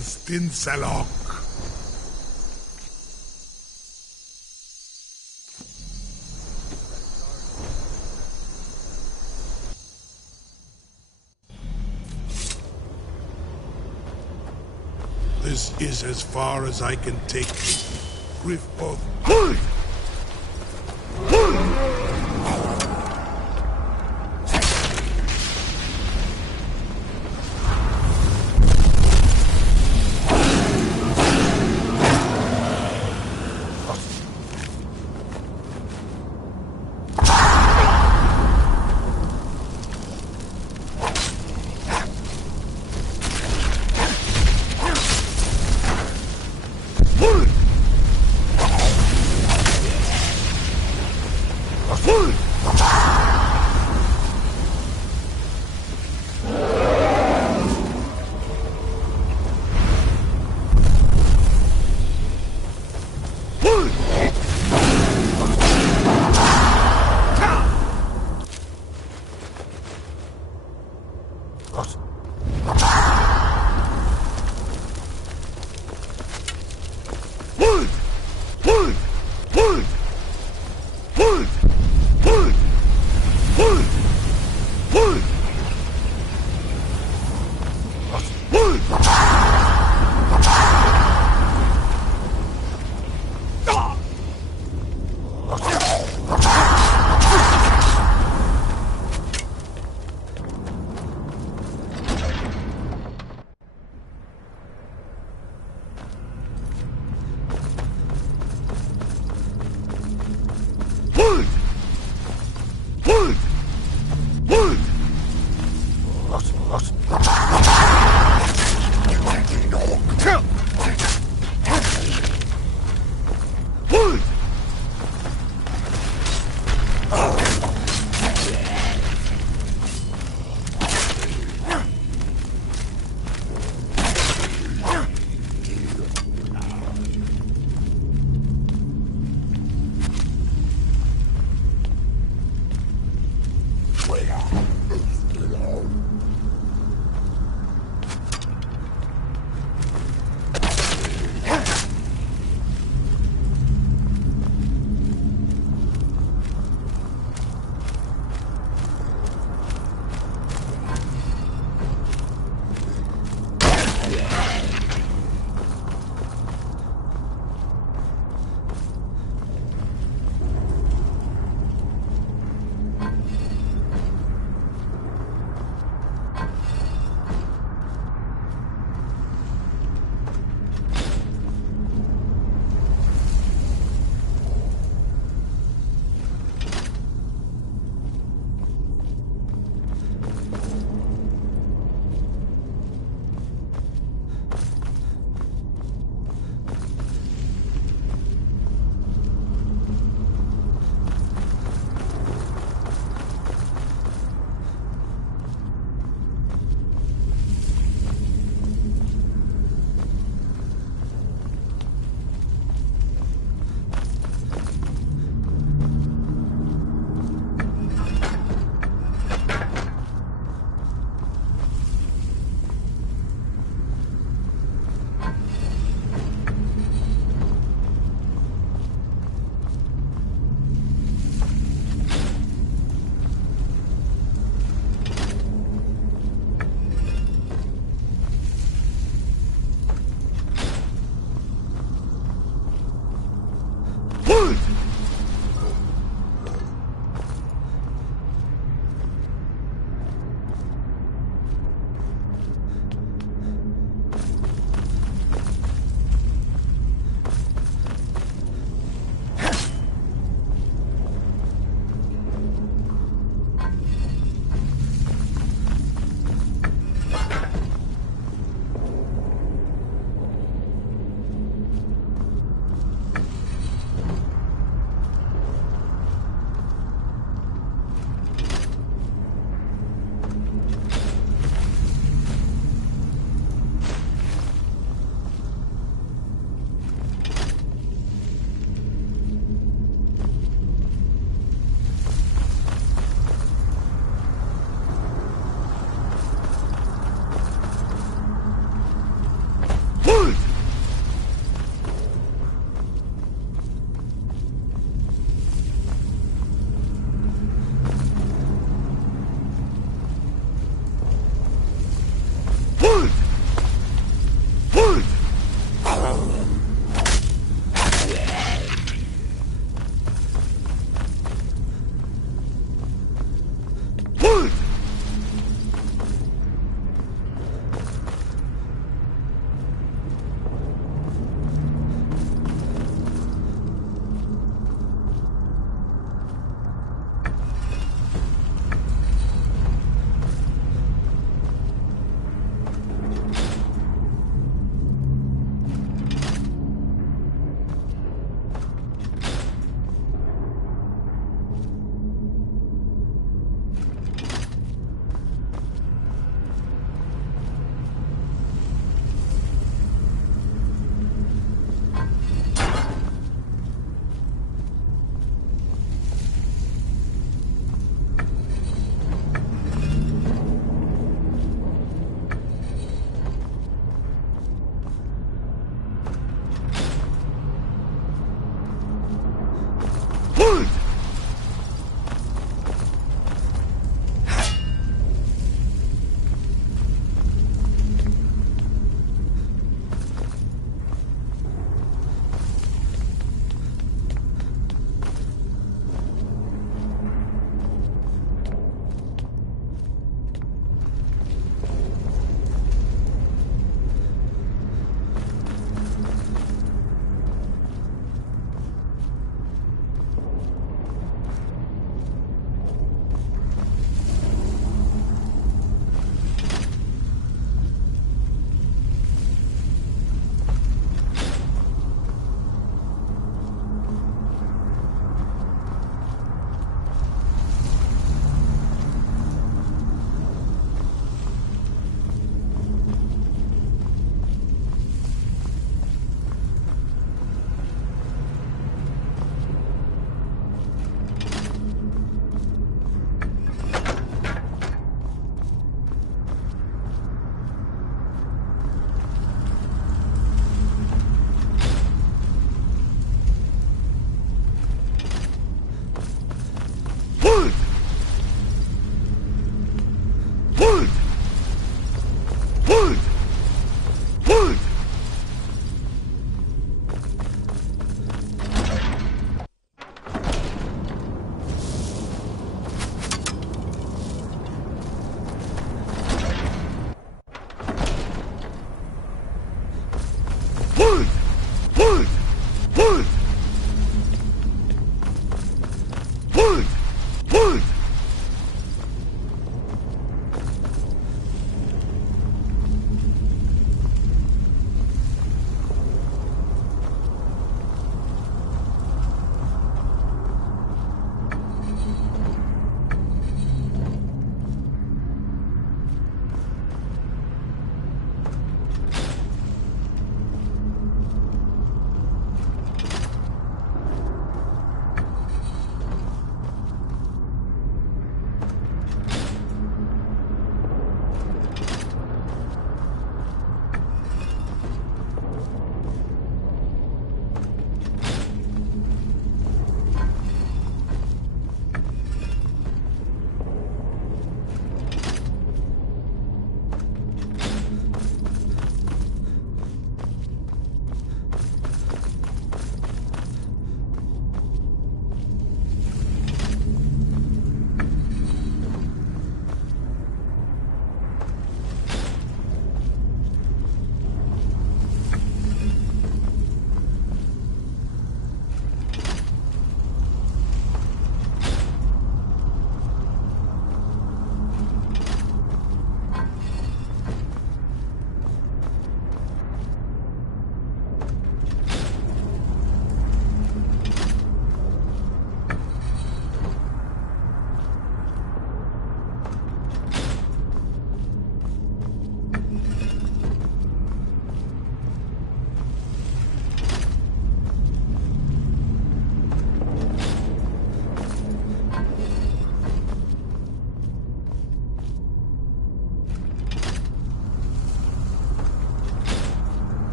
Stinsalok. This is as far as I can take you. Griff of...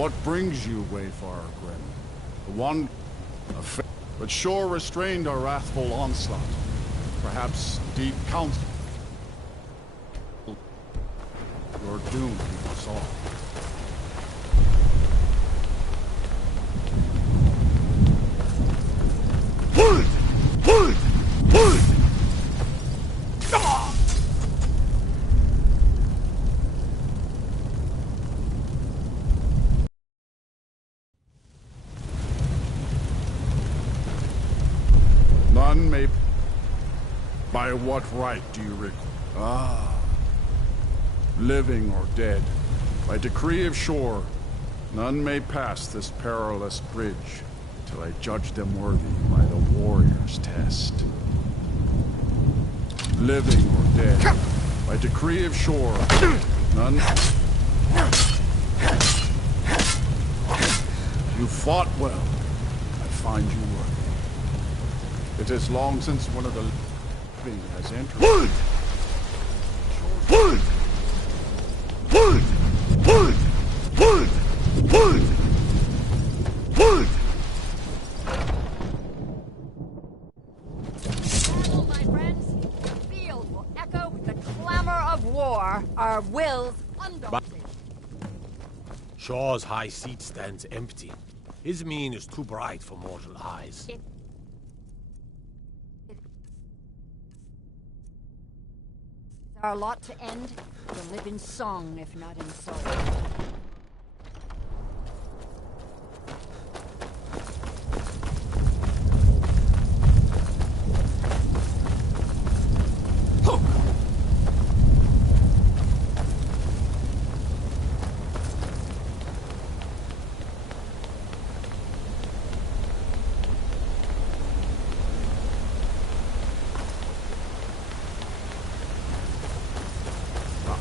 What brings you, Wayfarer Grim? The one but sure restrained our wrathful onslaught. Perhaps deep counsel. Your doom to us all. None may... By what right do you require? Living or dead, by decree of shore, none may pass this perilous bridge till I judge them worthy by the warrior's test. Living or dead, by decree of shore, none... You fought well. I find you worthy. It is long since one of the living has entered. Battle, my friends. The field will echo with the clamor of war. Our wills undaunted. Shaw's high seat stands empty. His mien is too bright for mortal eyes. Our lot to end, to live in song, if not in soul.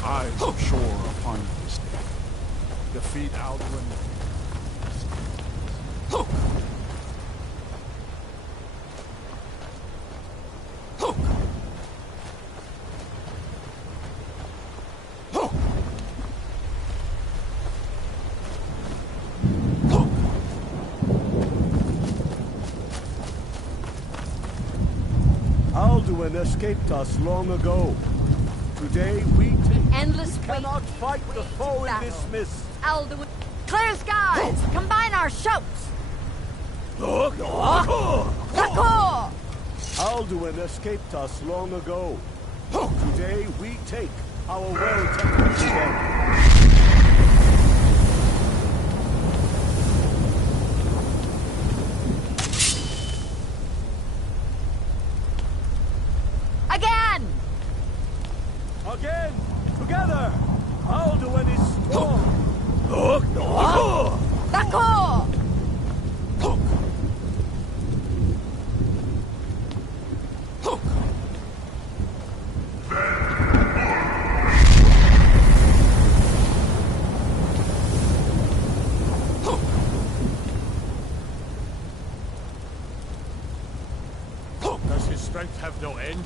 Eyes of shore upon you this day. Defeat Alduin. Alduin escaped us long ago. Today we cannot fight the foe in this mist. Alduin, clear skies! Combine our shouts! Alduin escaped us long ago. Today we take our well-tempered stand. Again! Together! Alduin is strong! D'accord! Does his strength have no end?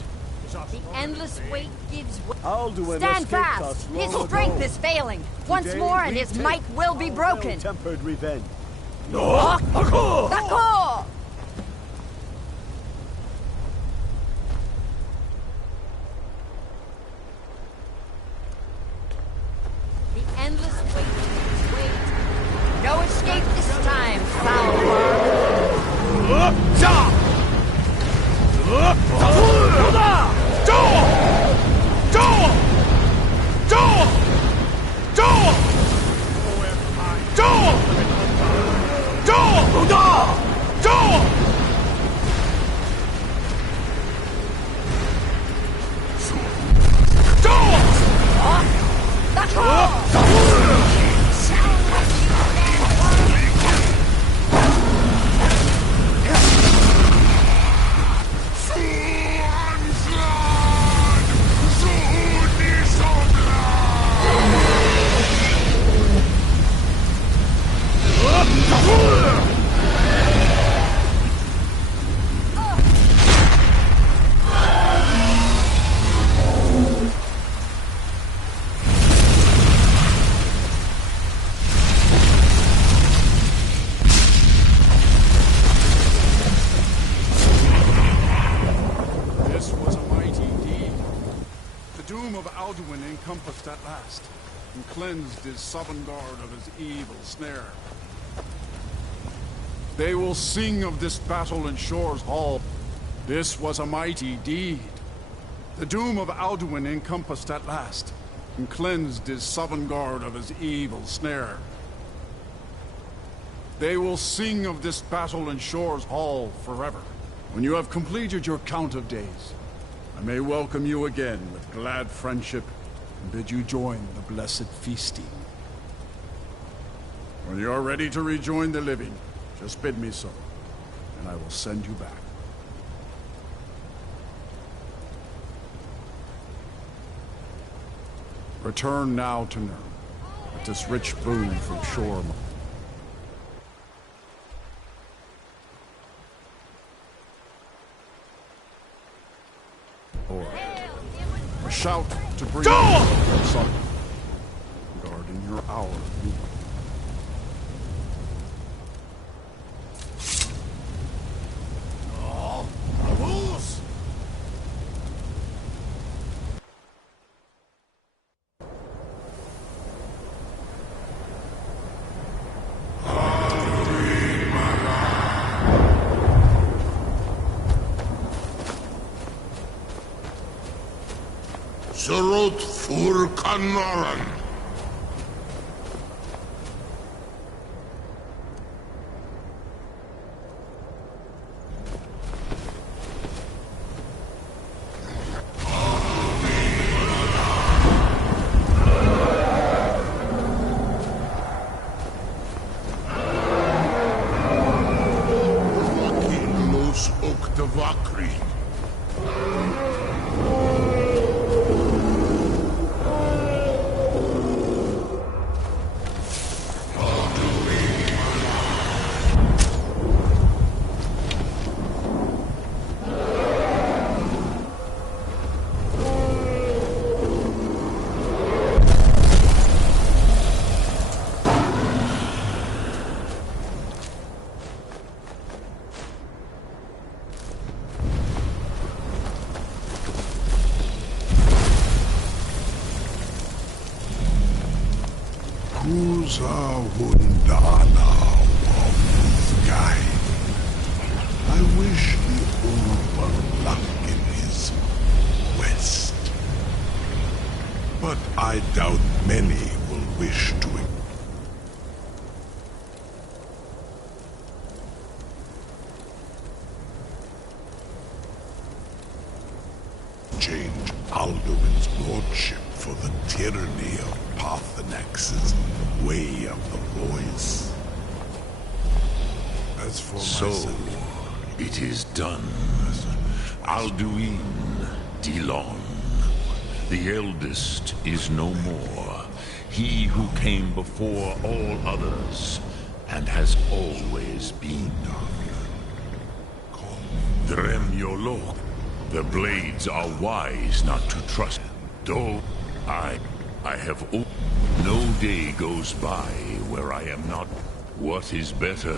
The endless weight gives way. Alduin Stand escaped fast! us long His strength ago. is failing. Once Today more, and we his take might will be our broken. well-tempered revenge. D'accord! The endless weight gives way. No escape this time, foul worm. D'accord! Alduin encompassed at last, and cleansed his Sovngarde of his evil snare. They will sing of this battle in Shore's Hall. This was a mighty deed. The doom of Alduin encompassed at last, and cleansed his Sovngarde of his evil snare. They will sing of this battle in Shore's Hall forever. When you have completed your count of days, I may welcome you again with glad friendship and bid you join the blessed feasting. When you are ready to rejoin the living, just bid me so, and I will send you back. Return now to Nurn, with this rich boon from Shore. Or a shout to bring you son, guarding your hour of need. Surot fur Kanoran. Los Oktavakri. Kuza Hundana of Sky. I wish the old were luck in his west. But I doubt many will wish to change Alduin's lordship for the tyranny of Parthenax's way of the voice. As for myself, it is done. Alduin Dilon, the eldest, is no more. He who came before all others, and has always been. Dremyolok, the blades are wise not to trust. Though I have... No day goes by where I am not... What is better,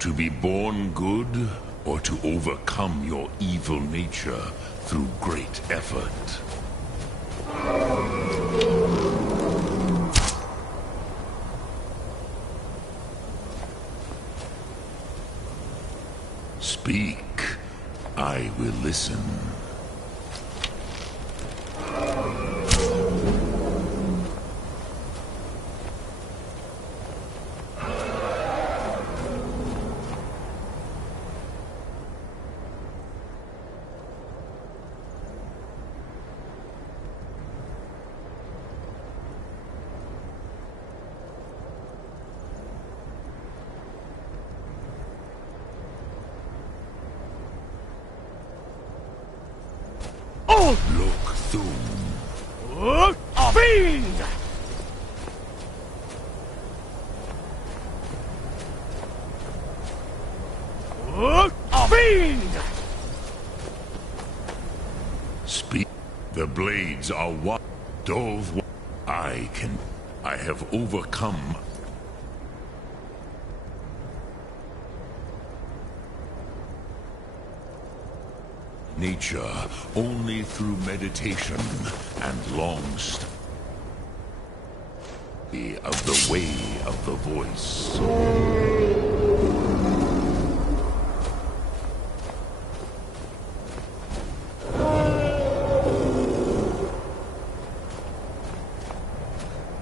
to be born good, or to overcome your evil nature through great effort? Speak. I will listen. Look through. Fiend! Fiend! Speak. The blades are what? Dove. I have overcome. nature only through meditation and long study of the way of the voice.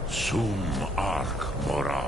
Sum arc mora.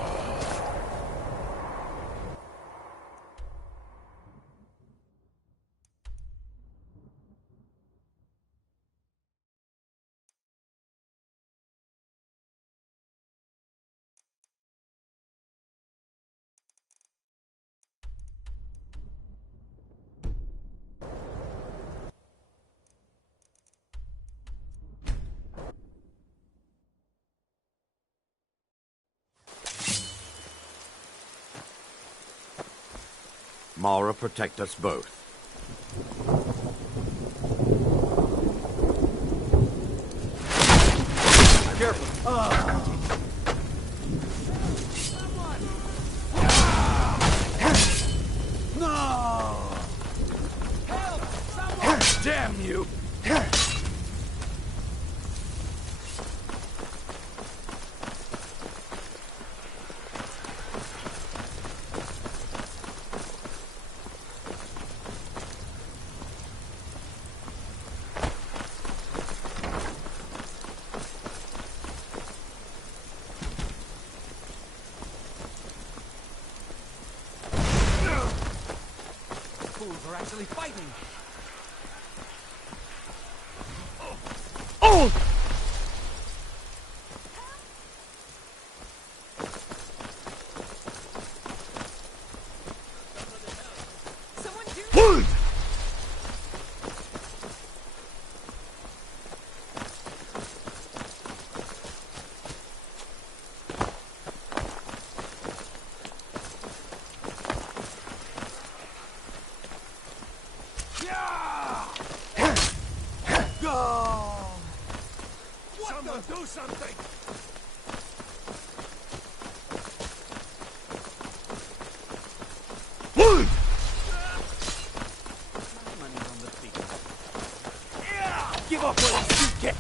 Mara, protect us both. Careful. No! Help! Someone! Damn you! We're actually fighting! Oh! Someone do Wood! Someone do something! Wood! Money's on the feet. Give up what you get!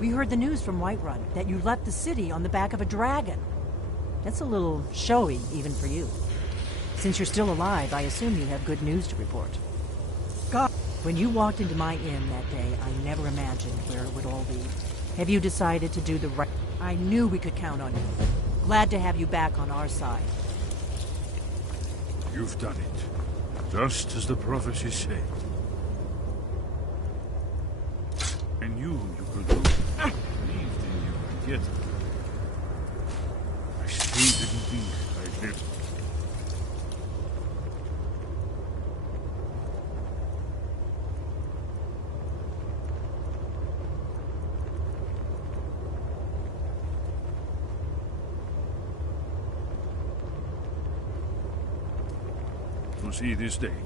We heard the news from Whiterun that you left the city on the back of a dragon. That's a little showy, even for you. Since you're still alive, I assume you have good news to report. God, when you walked into my inn that day, I never imagined where it would all lead. Have you decided to do the right... I knew we could count on you. Glad to have you back on our side. You've done it, just as the prophecies say. I knew you could do it. I believed in you, and yet I still didn't think I'd live. To see this day.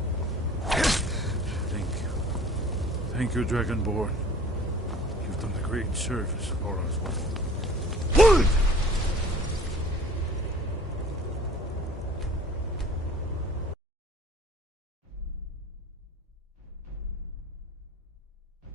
Thank you. Thank you, Dragonborn. You've done a great service for us all.